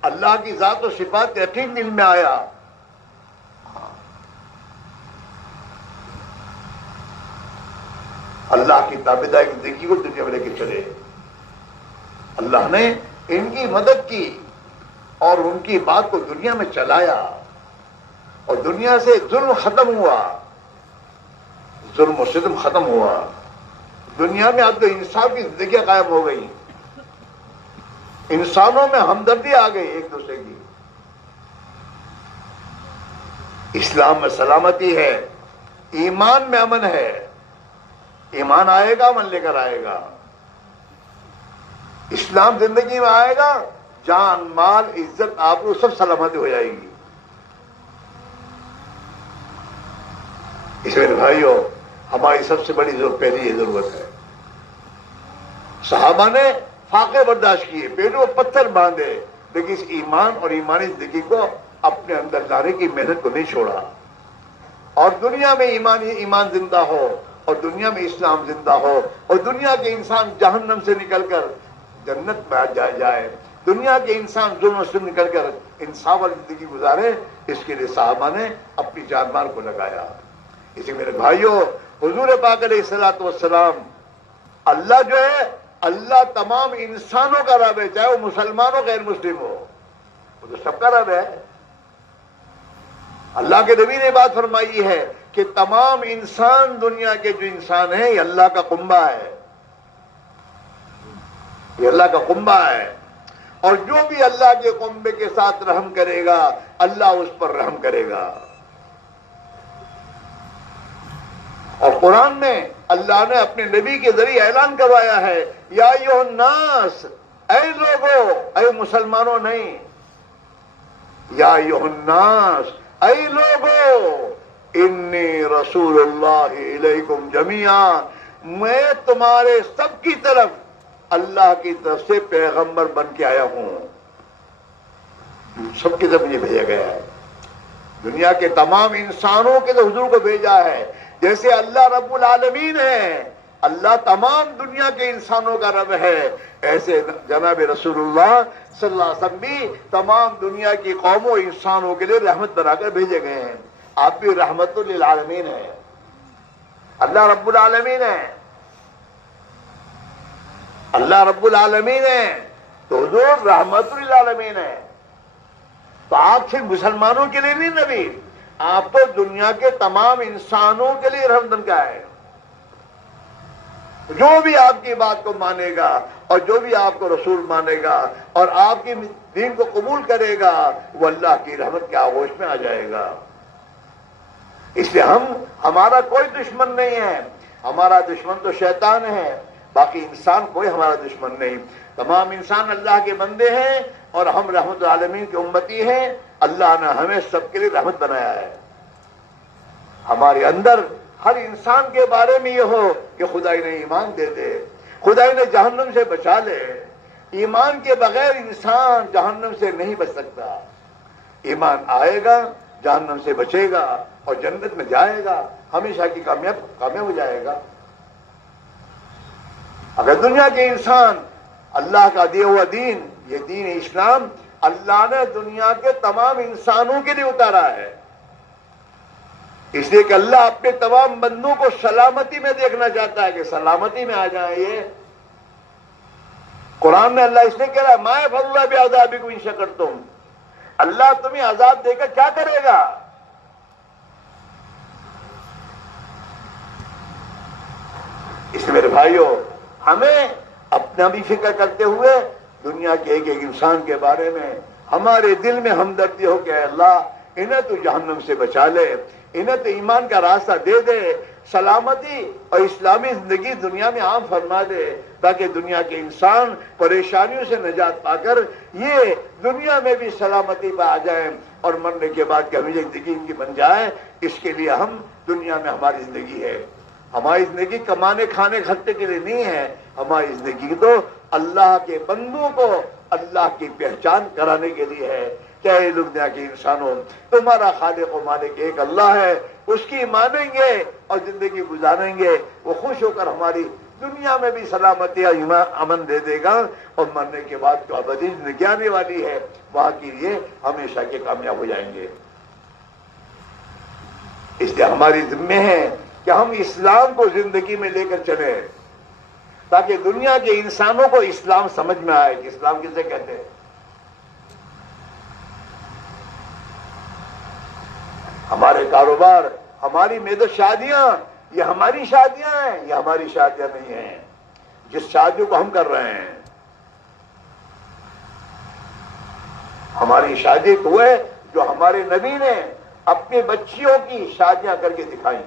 اللہ کی ذات و صفات کا یقین دل میں آیا. اللہ کی تابعداری کی زندگی کو دنیا میں لے کے چلے. اللہ نے ان کی مدد کی اور ان کی بات کو دنیا میں چلایا اور دنیا سے ظلم ختم ہوا، ظلم و ستم ختم ہوا. دنیا میں اب تو انصاف کی زندگیاں قائم ہو گئی، انسانوں میں ہمدردی آ گئی ایک دوسرے کی. اسلام میں سلامتی ہے، ایمان میں امن ہے. ایمان آئے گا امن لے کر آئے گا. اسلام زندگی میں آئے گا، جان مال عزت آبرو سب سلامتی ہو جائے گی. اس میں بھائیوں ہماری سب سے بڑی پہلی یہ ضرورت ہے. صحابہ نے فاقے برداشت کیے، پیٹوں میں پتھر باندھے، لیکن اس ایمان اور ایمانی زندگی کو اپنے اندر لانے کی محنت کو نہیں چھوڑا. اور دنیا میں ایمان زندہ ہو اور دنیا میں اسلام زندہ ہو اور دنیا کے انسان جہنم سے نکل کر جنت میں جائے، دنیا کے انسان ظلم سے نکل کر انصاف والی زندگی گزارے، اس کے لیے صحابہ نے اپنی جان مال کو لگایا. اسی میرے بھائیوں حضور پاک علیہ الصلوۃ والسلام، اللہ جو ہے اللہ تمام انسانوں کا رب ہے، چاہے وہ مسلمان ہو غیر مسلم ہو، وہ تو سب کا رب ہے. اللہ کے نبی نے بات فرمائی ہے کہ تمام انسان دنیا کے جو انسان ہیں یہ اللہ کا کنبہ ہے، یہ اللہ کا کنبہ ہے. اور جو بھی اللہ کے کنبے کے ساتھ رحم کرے گا اللہ اس پر رحم کرے گا. اور قرآن میں اللہ نے اپنے نبی کے ذریعے اعلان کروایا ہے یا ایھا الناس، اے لوگو، اے مسلمانوں نہیں، یا ایھا الناس، اے لوگو، انی رسول اللہ الیکم جمیعا، میں تمہارے سب کی طرف اللہ کی طرف سے پیغمبر بن کے آیا ہوں. سب کی طرف مجھے بھیجا گیا ہے، دنیا کے تمام انسانوں کے تو حضور کو بھیجا ہے. جیسے اللہ رب العالمین ہے، اللہ تمام دنیا کے انسانوں کا رب ہے، ایسے جناب رسول اللہ صلی اللہ علیہ وسلم بھی تمام دنیا کی قوموں انسانوں کے لیے رحمت بنا کر بھیجے گئے ہیں. آپ بھی رحمت للعالمین ہیں، اللہ رب العالمین ہے، اللہ رب العالمین ہے تو حضور رحمت للعالمین ہے. تو آپ صرف مسلمانوں کے لیے نہیں نبی، آپ تو دنیا کے تمام انسانوں کے لیے رحمت کا ہے. جو بھی آپ کی بات کو مانے گا اور جو بھی آپ کو رسول مانے گا اور آپ کی دین کو قبول کرے گا وہ اللہ کی رحمت کے آغوش میں آ جائے گا. اس لیے ہمارا کوئی دشمن نہیں ہے، ہمارا دشمن تو شیطان ہے، باقی انسان کوئی ہمارا دشمن نہیں. تمام انسان اللہ کے بندے ہیں اور ہم رحمت العالمین کی امتی ہیں. اللہ نے ہمیں سب کے لیے رحمت بنایا ہے. ہمارے اندر ہر انسان کے بارے میں یہ ہو کہ خدائی نے ایمان دے دے، خدائی نے جہنم سے بچا لے. ایمان کے بغیر انسان جہنم سے نہیں بچ سکتا. ایمان آئے گا جہنم سے بچے گا اور جنت میں جائے گا، ہمیشہ کی کامیاب ہو جائے گا. اگر دنیا کے انسان اللہ کا دیا ہوا دین، یہ دین اسلام اللہ نے دنیا کے تمام انسانوں کے لیے اتارا ہے، اس لیے کہ اللہ اپنے تمام بندوں کو سلامتی میں دیکھنا چاہتا ہے کہ سلامتی میں آ جائیں. یہ قرآن میں اللہ اس نے کہہ رہا ہے ما یفعل اللہ بعذابکم ان شکرتم، اللہ تمہیں عذاب دے کر کیا کرے گا. اس لیے میرے بھائیوں، ہمیں اپنا بھی فکر کرتے ہوئے دنیا کے ایک ایک انسان کے بارے میں ہمارے دل میں ہمدردی ہو کہ اللہ انہیں تو جہنم سے بچا لے، انہیں تو ایمان کا راستہ دے دے، سلامتی اور اسلامی زندگی دنیا میں عام فرما دے، تاکہ دنیا کے انسان پریشانیوں سے نجات پا کر یہ دنیا میں بھی سلامتی پہ آ جائیں اور مرنے کے بعد کہ ہمیشہ زندگی ان کی بن جائے. اس کے لیے ہم دنیا میں ہماری زندگی ہے. ہماری زندگی کمانے کھانے کھٹے کے لیے نہیں ہے، ہماری زندگی تو اللہ کے بندوں کو اللہ کی پہچان کرانے کے لیے ہے. کیا یہ دنیا کے انسانوں، تمہارا خالق و مالک ایک اللہ ہے، اس کی مانیں گے اور زندگی گزاریں گے، وہ خوش ہو کر ہماری دنیا میں بھی سلامتی اور امن دے دے گا، اور مرنے کے بعد جو ابدی زندگی آنے والی ہے وہاں کے لیے ہمیشہ کے کامیاب ہو جائیں گے. اس لیے ہماری ذمہ ہے کہ ہم اسلام کو زندگی میں لے کر چلیں تاکہ دنیا کے انسانوں کو اسلام سمجھ میں آئے کہ اسلام کسے کہتے ہیں. ہمارے کاروبار، ہماری میدو شادیاں، یہ ہماری شادیاں ہیں، یہ ہماری شادیاں نہیں ہیں. جس شادیوں کو ہم کر رہے ہیں ہماری شادی تو ہے جو ہمارے نبی نے اپنی بچیوں کی شادیاں کر کے دکھائی.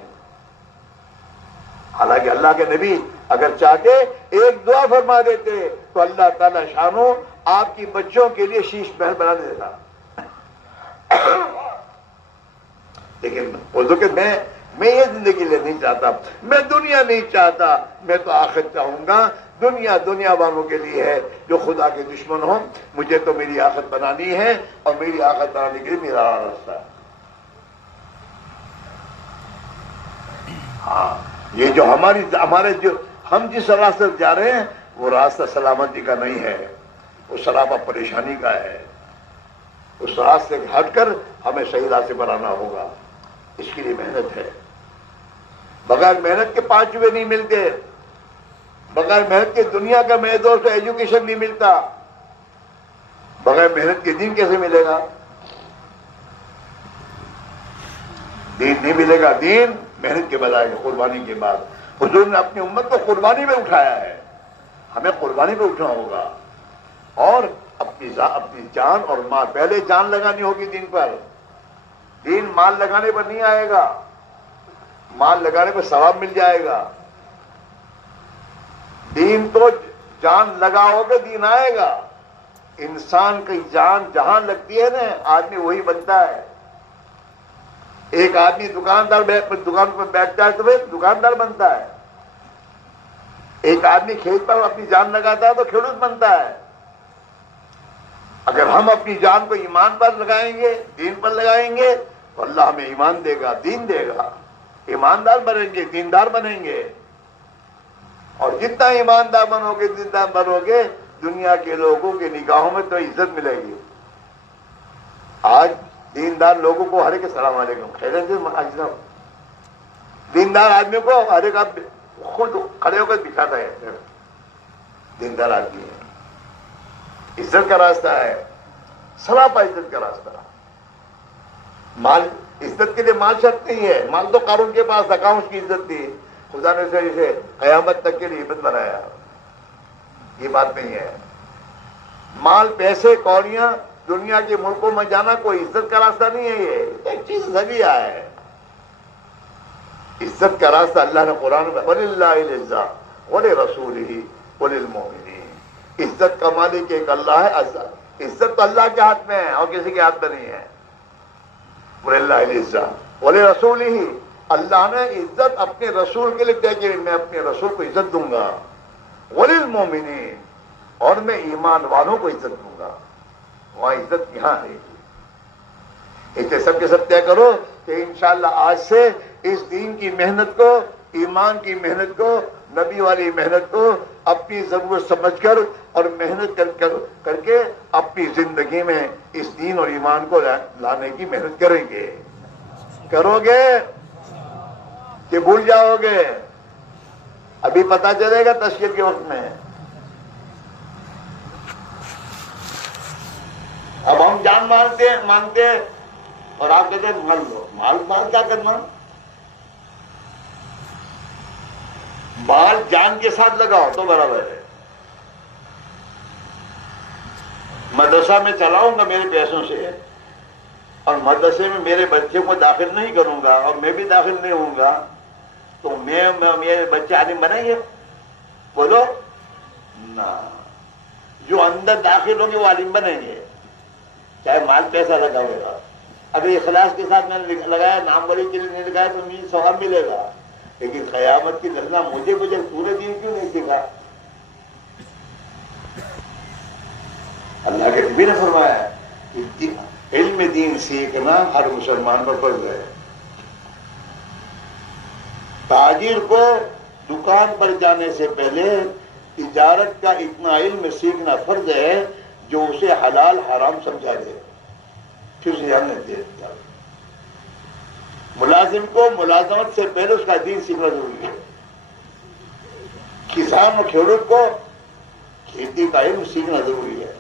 حالانکہ اللہ کے نبی اگر چاہتے ایک دعا فرما دیتے تو اللہ تعالی شانو آپ کی بچوں کے لیے شیش محل بنا دیتا. لیکن بولو کہ میں یہ زندگی لے نہیں چاہتا، میں دنیا نہیں چاہتا، میں تو آخرت چاہوں گا. دنیا والوں کے لیے ہے جو خدا کے دشمن ہوں. مجھے تو میری آخرت بنانی ہے اور میری آخرت بنانے کے لیے میرا راستہ ہے. ہاں، یہ جو ہمارے جو ہم جس راستے سے جا رہے ہیں وہ راستہ سلامتی کا نہیں ہے، وہ سراپا پریشانی کا ہے. اس راستے سے ہٹ کر ہمیں صحیح راستے پر آنا ہوگا. اس کے لیے محنت ہے. بغیر محنت کے 5 روپے نہیں ملتے، بغیر محنت کے دنیا کا میدور سے ایجوکیشن نہیں ملتا. بغیر محنت کے دین کیسے ملے گا؟ دین نہیں ملے گا. دین محنت کے بجائے قربانی کے بعد. حضور نے اپنی امت کو قربانی میں اٹھایا ہے، ہمیں قربانی پہ اٹھنا ہوگا اور اپنی جان اور مال. پہلے جان لگانی ہوگی دین پر. دین مال لگانے پر نہیں آئے گا، مال لگانے پر ثواب مل جائے گا. دین تو جان لگاؤ گے دین آئے گا. انسان کی جان جہاں لگتی ہے نا آدمی وہی بنتا ہے. ایک آدمی دکان پر بیٹھتا ہے تو وہ دکاندار بنتا ہے. ایک آدمی کھیت پر اپنی جان لگاتا ہے تو کھیڑوت بنتا ہے. اگر ہم اپنی جان کو ایمان پر لگائیں گے، دین پر لگائیں گے تو اللہ ہمیں ایمان دے گا، دین دے گا. ایماندار بنیں گے، دیندار بنیں گے. اور جتنا ایماندار بنو گے، دیندار بنو گے، دنیا کے لوگوں کے نگاہوں میں تو عزت ملے گی. آج دیندار لوگوں کو ہر ایک السلام علیکم خیریت سے، دیندار آدمی کو ہر ایک خود کھڑے ہو کر دکھاتا ہے دیندار آدمی ہے. عزت کا راستہ ہے، سراپا عزت کا راستہ. مال عزت کے لیے مال شرط نہیں ہے. مال تو قارون کے پاس تھا، اس کی عزت تھی. خدا نے اسے قیامت تک کے لیے عزت بنایا. یہ بات نہیں ہے. مال، پیسے، کوڑیاں، دنیا کے ملکوں میں جانا کوئی عزت کا راستہ نہیں ہے. یہ ایک چیز ذریعہ ہے. عزت کا راستہ اللہ نے قرآن میں وَلِلَّهِ الْعِزَّةُ وَلِرَسُولِهِ وَلِلْمُؤْمِنِينَ، عزت کا مالک ایک اللہ ہے. عزت تو اللہ کے ہاتھ میں ہے اور کسی کے ہاتھ میں نہیں ہے. وَلِلَّهِ الْعِزَّةُ وَلِرَسُولِهِ، اللہ نے عزت اپنے رسول کے لیے طے کی، میں اپنے رسول کو عزت دوں گا. وَلِلْمُؤْمِنِينَ، اور میں ایمان والوں کو عزت دوں گا. وہاں عزت یہاں ہے. اسے سب کے سب طے کرو کہ انشاءاللہ آج سے اس دین کی محنت کو، ایمان کی محنت کو، نبی والی محنت کو اپنی ضرورت سمجھ کر اور محنت کر کے اپنی زندگی میں اس دین اور ایمان کو لانے کی محنت کریں گے. کرو گے کہ بھول جاؤ گے؟ ابھی پتا چلے گا تشکیل کے وقت میں. اب ہم جان مانتے ہیں اور آپ کہتے ہیں مال لو. مال کیا کرنا؟ مال جان کے ساتھ لگاؤ تو برابر ہے. مدرسہ میں چلاؤں گا میرے پیسوں سے اور مدرسے میں میرے بچے کو داخل نہیں کروں گا اور میں بھی داخل نہیں ہوں گا تو میرے بچے عالم بنیں گے؟ بولو نا. جو اندر داخل ہوں گے وہ عالم بنیں گے، چاہے مال پیسہ لگا ہوگا. اگر اخلاص کے ساتھ میں نے لگایا، نام ولی کے لیے نہیں لگایا تو مجھے ثواب ملے گا. لیکن قیامت کی دھرنا مجھے پورے دین کیوں نہیں سیکھا؟ اللہ کے نبی نے فرمایا کہ علم دین سیکھنا ہر مسلمان پر فرض ہے. تاجر کو دکان پر جانے سے پہلے تجارت کا اتنا علم سیکھنا فرض ہے جو اسے حلال حرام سمجھا دے، پھر ہم نے دے دیا. ملازم کو ملازمت سے پہلے اس کا دین سیکھنا ضروری ہے. کسان اور کھیڑوت کو کھیتی کا علم سیکھنا ضروری ہے.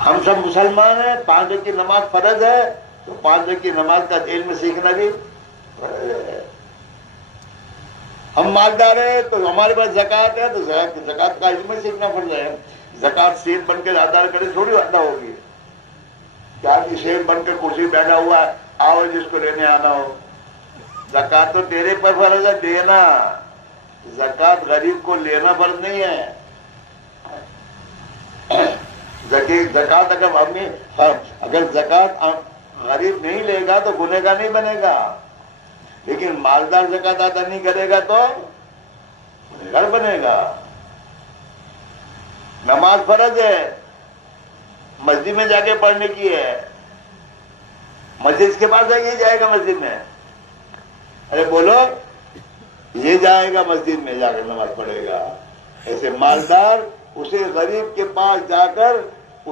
ہم سب مسلمان ہیں، 5 وقت کی نماز فرض ہے تو 5 وقت کی نماز کا علم سیکھنا بھی فرض ہے. ہم مالدار ہیں تو ہمارے پاس زکات ہے تو زکات کا علم سیکھنا فرض ہے. زکات شیر بن کے ادا کرے تھوڑی ادا ہوگی. کیا شیر بن کے کرسی بیٹھا ہوا ہے، آؤ جس کو لینے آنا ہو. زکات تو تیرے پر فرض ہے دینا، زکات غریب کو لینا فرض نہیں ہے. زکات اگر زکات غریب نہیں لے گا تو گنہگار نہیں بنے گا، لیکن مالدار زکات ادا نہیں کرے گا تو گنہگار بنے گا. نماز فرض ہے، مسجد میں جا کے پڑھنے کی ہے. مسجد کے پاس جائے گا مسجد میں، ارے بولو یہ جائے گا مسجد میں جا کر نماز پڑھے گا. ایسے مالدار اسے غریب کے پاس جا کر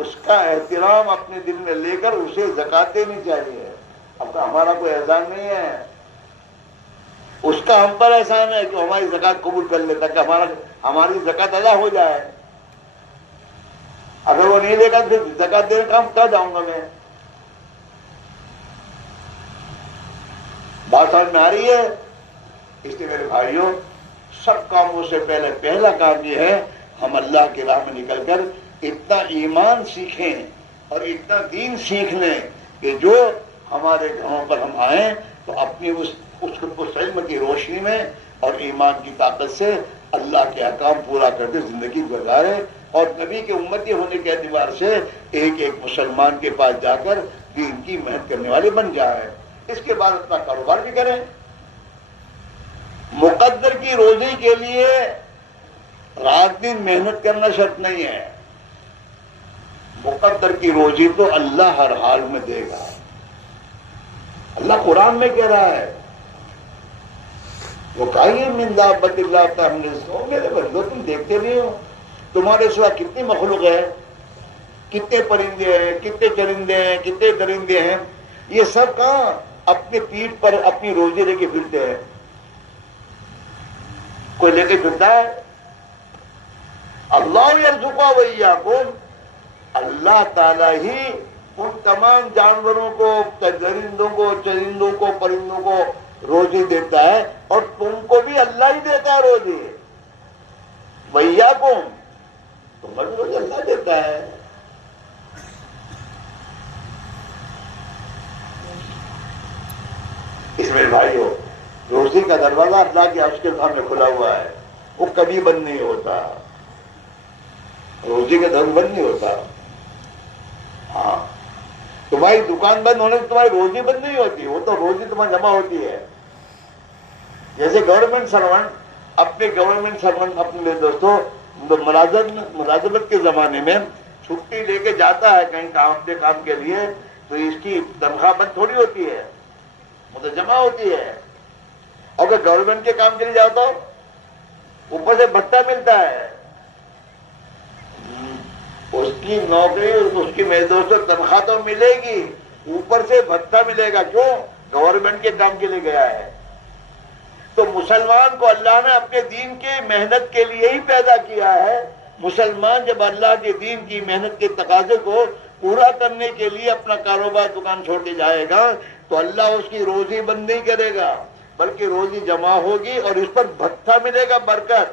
اس کا احترام اپنے دل میں لے کر اسے زکات دینی چاہیے. اب تو ہمارا کوئی احسان نہیں ہے، اس کا ہم پر احسان ہے کہ ہماری زکات قبول کر لے تاکہ ہماری زکات ادا ہو جائے. اگر وہ نہیں دے گا پھر زکات دینے کا ہم کہاں جاؤں گا میں؟ بات سمجھ میں آ رہی ہے؟ اس لیے میرے بھائیوں، سب کاموں سے پہلا کام یہ ہے ہم اللہ کی راہ میں نکل کر اتنا ایمان سیکھیں اور اتنا دین سیکھ لیں کہ جو ہمارے گھروں پر ہم آئیں تو اپنی اس علم کی روشنی میں اور ایمان کی طاقت سے اللہ کے احکام پورا کرتے زندگی گزارے اور نبی کے امتی ہونے کے اعتبار سے ایک ایک مسلمان کے پاس جا کر دین کی محنت کرنے والے بن جائیں. اس کے بعد اپنا کاروبار بھی کریں. مقدر کی روزی کے لیے رات دن محنت کرنا شرط نہیں ہے. مقدر کی روزی تو اللہ ہر حال میں دے گا. اللہ قرآن میں کہہ رہا ہے وہ کہیے من دابۃ اللہ تحمل رزقہ. میرے بندو تم دیکھتے نہیں ہو تمہارے سوا کتنی مخلوق ہے، کتنے پرندے ہیں، کتنے چرندے ہیں، کتنے درندے ہیں. یہ سب کہاں اپنے پیٹھ پر اپنی روزی لے کے پھرتے ہیں؟ کوئی لے کے پھرتا ہے؟ اللہ یرزقہ وایاکم، اللہ تعالیٰ ہی ان تمام جانوروں کو، درندوں کو، چرندوں کو، پرندوں کو روزی دیتا ہے اور تم کو بھی اللہ ہی دیتا ہے روزی. وایاکم، تمہیں بھی روزی اللہ دیتا ہے. میرے بھائیو، روزی کا دروازہ اللہ کے عرش کے سامنے کھلا ہوا ہے، وہ کبھی بند نہیں ہوتا، روزی کا دروازہ بند نہیں ہوتا۔ ہاں، تمہاری دکان بند ہونے سے تمہاری روزی بند نہیں ہوتی، وہ تو روزی تمہاری جمع ہوتی ہے۔ جیسے گورنمنٹ سرونٹ اپنے لیے دوستوں ملازمت کے زمانے میں چھٹی لے کے جاتا ہے کہیں اپنے کام کے لیے، تو اس کی تنخواہ بند تھوڑی ہوتی ہے، وہ تو جمع ہوتی ہے۔ اور اگر گورنمنٹ کے کام کے لیے جاتا ہو اوپر سے بھتہ ملتا ہے، اس کی نوکری اس کی میرے دوستوں تنخواہ تو ملے گی، اوپر سے بھتہ ملے گا، کیوں؟ گورنمنٹ کے کام کے لیے گیا ہے۔ تو مسلمان کو اللہ نے اپنے دین کی محنت کے لیے ہی پیدا کیا ہے۔ مسلمان جب اللہ کے دین کی محنت کے تقاضے کو پورا کرنے کے لیے اپنا کاروبار دکان چھوڑ کے جائے گا تو اللہ اس کی روزی بند نہیں کرے گا، بلکہ روزی جمع ہوگی اور اس پر بھتہ ملے گا، برکت۔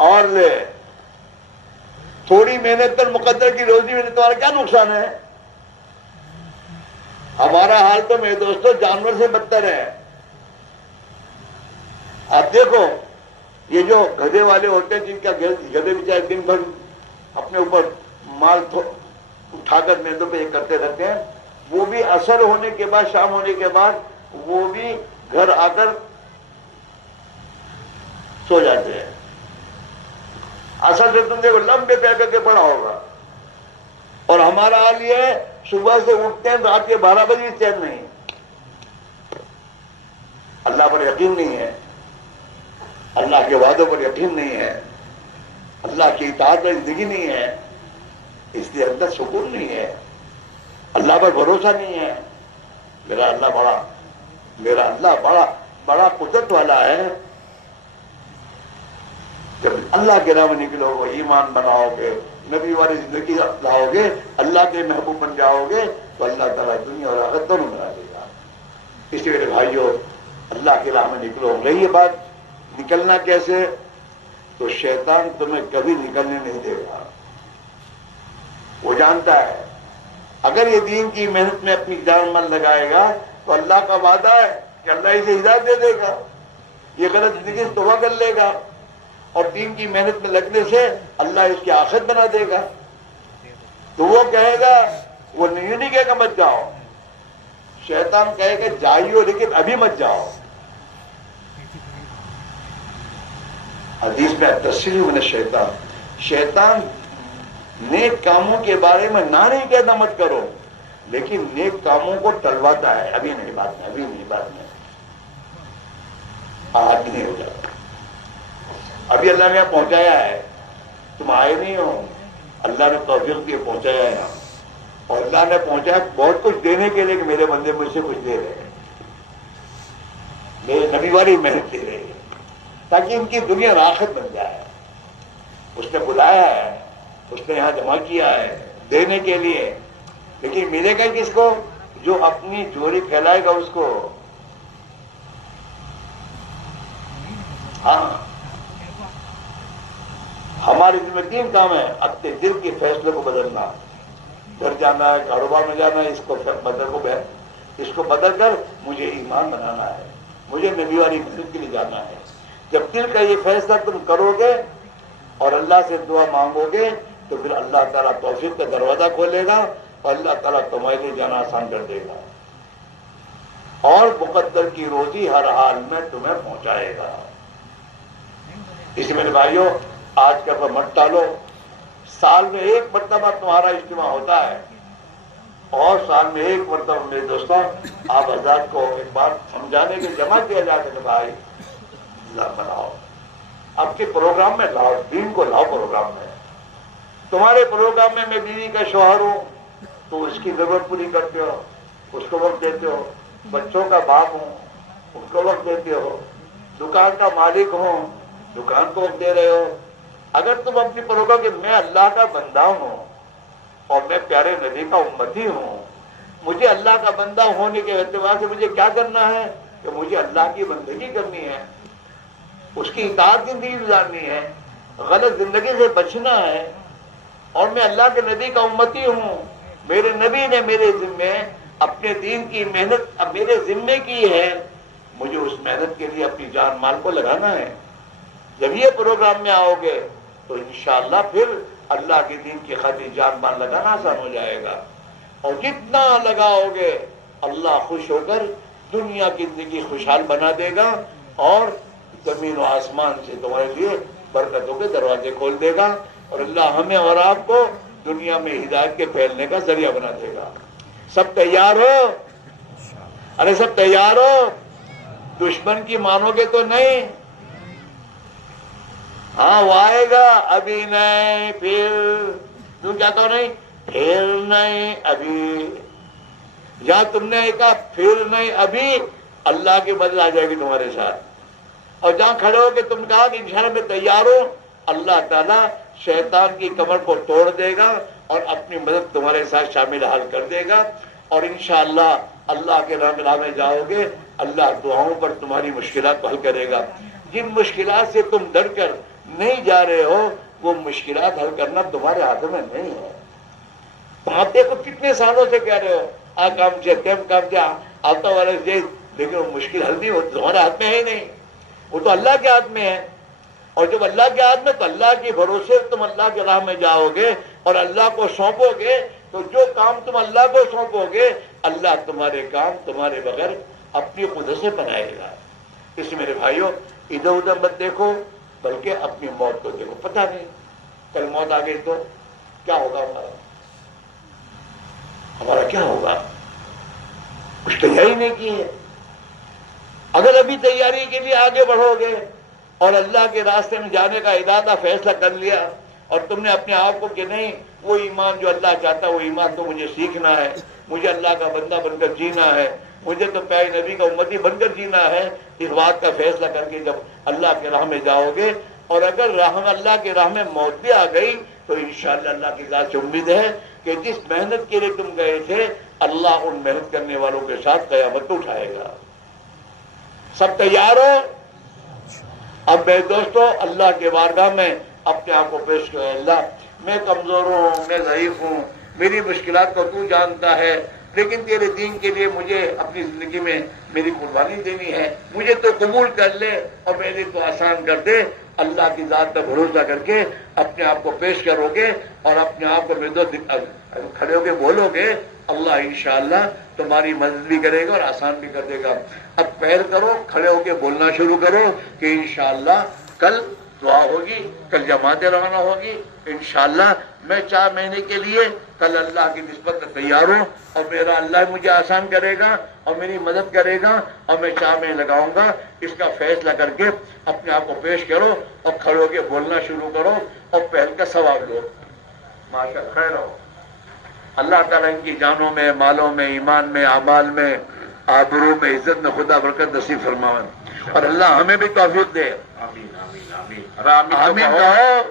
اور لے تھوڑی محنت پر مقدر کی روزی میں تمہارا کیا نقصان ہے؟ ہمارا حال تو میرے دوستوں جانور سے بدتر ہے۔ آپ دیکھو یہ جو گدھے والے ہوتے ہیں، جن کا گدھے بیچارے دن بھر اپنے اوپر مال اٹھا کر میدوں پہ یہ کرتے رہتے ہیں، وہ بھی عصر ہونے کے بعد، شام ہونے کے بعد وہ بھی گھر آ کر سو جاتے ہیں۔ عصر سے تم دیکھو لمبے پہ کر کے پڑا ہوگا، اور ہمارا حال یہ ہے صبح سے اٹھتے ہیں رات کے 12 بجے چین نہیں، اللہ پر یقین نہیں ہے، اللہ کے وعدوں پر یقین نہیں ہے، اللہ کی اطاعت پر زندگی نہیں ہے، اس لیے اندر سکون نہیں ہے، اللہ پر بھروسہ نہیں ہے۔ میرا اللہ بڑا قدرت والا ہے۔ جب اللہ کے راہ میں نکلو گے، ایمان بناؤ گے، نبی والی زندگی لاؤ گے، اللہ کے محبوب بن جاؤ گے، تو اللہ تعالیٰ دنیا اور آخرت دونوں بنا دے گا۔ اس لیے میرے بھائیوں، اللہ کے راہ میں نکلو۔ رہی یہ بات نکلنا کیسے، تو شیطان تمہیں کبھی نکلنے نہیں دے گا، وہ جانتا ہے اگر یہ دین کی محنت میں اپنی جان مال لگائے گا تو اللہ کا وعدہ ہے کہ اللہ اسے ہدایت دے دے گا، یہ غلط زندگی سے توبہ کر لے گا، اور دین کی محنت میں لگنے سے اللہ اس کی آخرت بنا دے گا۔ تو وہ کہے گا، وہ نہیں کہے گا مت جاؤ، شیطان کہے گا جائیو لیکن ابھی مت جاؤ۔ حدیث میں تسلیل من الشیطان، شیطان نیک کاموں کے بارے میں نہ نہیں کہتا مت کرو، لیکن نیک کاموں کو ٹلواتا ہے، ابھی نہیں بات میں، ابھی نہیں بات میں، آج نہیں ہو جاتا۔ ابھی اللہ نے پہنچایا ہے، تم آئے نہیں ہو، اللہ نے توفیق دیے پہنچایا ہے، اور اللہ نے پہنچایا بہت کچھ دینے کے لیے کہ میرے بندے مجھ سے کچھ دے رہے ہیں، میرے نبی والی محنت دے رہے ہیں تاکہ ان کی دنیا راحت بن جائے۔ اس نے بلایا ہے، اس نے یہاں جمع کیا ہے دینے کے لیے، لیکن ملے گا کس کو؟ جو اپنی چوری پھیلائے گا اس کو۔ ہاں، ہمارے دل میں 3 کام ہے، اپنے دل کے فیصلے کو بدلنا، گھر جانا ہے، کاروبار میں جانا ہے، اس کو بدل کر مجھے ایمان بنانا ہے، مجھے نبی والی محنت کے لیے جانا ہے۔ جب دل کا یہ فیصلہ تم کرو گے اور اللہ سے دعا مانگو گے تو پھر اللہ تعالیٰ توفیق کا دروازہ کھولے گا اور اللہ تعالیٰ تمہارے لیے جانا آسان کر دے گا، اور مقدر کی روزی ہر حال میں تمہیں پہنچائے گا۔ اس میرے بھائیوں، آج کا پر مت ٹالو، سال میں 1 مرتبہ تمہارا اجتماع ہوتا ہے، اور سال میں 1 مرتبہ میرے دوستوں آپ حضرات کو ایک بار سمجھانے کے جمع کیا جاتا ہے، بھائی اللہ بناؤ، آپ کے پروگرام میں لاؤ، دین کو لاؤ پروگرام میں۔ تمہارے پروگرام میں میں بیوی کا شوہر ہوں تو اس کی ضرورت پوری کرتے ہو، اس کو وقت دیتے ہو، بچوں کا باپ ہوں اس کو وقت دیتے ہو، دکان کا مالک ہوں دکان کو وقت دے رہے ہو۔ اگر تم اپنی پروگرام کہ میں اللہ کا بندہ ہوں اور میں پیارے نبی کا امتی ہوں، مجھے اللہ کا بندہ ہونے کے اعتبار سے مجھے کیا کرنا ہے کہ مجھے اللہ کی بندگی کرنی ہے، اس کی اطاعت زندگی گزارنی ہے، غلط زندگی سے بچنا ہے، اور میں اللہ کے نبی کا امتی ہوں۔ میرے نبی نے میرے ذمے اپنے دین کی محنت اب میرے ذمے کی ہے، مجھے اس محنت کے لیے اپنی جان مال کو لگانا ہے۔ جب یہ پروگرام میں آؤ گے تو انشاءاللہ پھر اللہ کے دین کی خاطر جان مال لگانا آسان ہو جائے گا، اور جتنا لگاؤ گے اللہ خوش ہو کر دنیا کی زندگی خوشحال بنا دے گا، اور زمین و آسمان سے تمہارے لیے برکتوں کے دروازے کھول دے گا، اور اللہ ہمیں اور آپ کو دنیا میں ہدایت کے پھیلنے کا ذریعہ بنا دے گا۔ سب تیار ہو؟ ارے سب تیار ہو؟ دشمن کی مانو گے تو نہیں؟ ہاں وہ آئے گا، ابھی نہیں پھر، تم کہتا ہو نہیں پھر نہیں ابھی، یا تم نے کہا پھر نہیں ابھی، اللہ کی مدد آ جائے گی تمہارے ساتھ، اور جہاں کھڑے ہو کے تم کہا کہ انشاءاللہ میں تیار ہوں، اللہ تعالیٰ شیطان کی کمر کو توڑ دے گا اور اپنی مدد تمہارے ساتھ شامل حال کر دے گا، اور انشاءاللہ اللہ کے راہ میں جاؤ گے، اللہ دعاؤں پر تمہاری مشکلات کو حل کرے گا۔ جن مشکلات سے تم ڈر کر نہیں جا رہے ہو وہ مشکلات حل کرنا تمہارے ہاتھوں میں نہیں ہے۔ پاتے کو کتنے سالوں سے کہہ رہے ہو آ کام سے تم کام سے آتا والے سے، لیکن وہ مشکل حل نہیں ہوتی، تمہارے ہاتھ میں ہے ہی نہیں، وہ تو اللہ کے ہاتھ میں ہے، اور جب اللہ کے ہاتھ میں تو اللہ کے بھروسے تم اللہ کے راہ میں جاؤ گے اور اللہ کو سونپو گے، تو جو کام تم اللہ کو سونپو گے اللہ تمہارے کام تمہارے بغیر اپنی قدرت سے بنائے گا۔ اس میرے بھائیوں ادھر ادھر مت دیکھو، بلکہ اپنی موت کو دیکھو، پتہ نہیں کل موت آ گئی تو کیا ہوگا، ہمارا کیا ہوگا؟ کچھ تیاری نہیں کی ہے۔ اگر ابھی تیاری کے لیے آگے بڑھو گے اور اللہ کے راستے میں جانے کا ارادہ فیصلہ کر لیا، اور تم نے اپنے آپ کو کہ نہیں وہ ایمان جو اللہ چاہتا ہے وہ ایمان تو مجھے سیکھنا ہے، مجھے اللہ کا بندہ بن کر جینا ہے، مجھے تو پیارے نبی کا امتی بن کر جینا ہے، اس بات کا فیصلہ کر کے جب اللہ کے راہ میں جاؤ گے، اور اگر اللہ کے راہ میں موت بھی آ گئی تو انشاءاللہ اللہ کی ذات سے امید ہے کہ جس محنت کے لیے تم گئے تھے اللہ ان محنت کرنے والوں کے ساتھ قیامت اٹھائے گا۔ سب تیار ہو؟ اب میرے دوستو اللہ کے بارگاہ میں اپنے آپ کو پیش کرے، اللہ میں کمزور ہوں، میں ضعیف ہوں، میری مشکلات کو تو جانتا ہے، لیکن تیرے دین کے لیے مجھے اپنی زندگی میں میری قربانی دینی ہے، مجھے تو قبول کر لے اور میرے لیے تو آسان کر دے۔ اللہ کی ذات پر بھروسہ کر کے اپنے آپ کو پیش کرو گے اور اپنے آپ کو کھڑے ہو کے بولو گے، اللہ انشاءاللہ تمہاری مدد بھی کرے گا اور آسان بھی کر دے گا۔ اب پہل کرو، کھڑے ہو کے بولنا شروع کرو کہ انشاءاللہ کل دعا ہوگی، کل جماعتیں روانہ ہوگی، انشاءاللہ میں 4 مہینے کے لیے کل اللہ کی نسبت میں تیار ہوں، اور میرا اللہ مجھے آسان کرے گا اور میری مدد کرے گا، اور میں 4 مہینے لگاؤں گا۔ اس کا فیصلہ کر کے اپنے آپ کو پیش کرو اور کھڑے ہو کے بولنا شروع کرو اور پہل کا ثواب لو۔ ماشاء خیر ہو۔ اللہ تعالیٰ ان کی جانوں میں، مالوں میں، ایمان میں، اعمال میں، آبرو میں، عزت میں خدا برکت نصیب فرمائے، اور اللہ ہمیں بھی توفیق دے۔ آمین کہو۔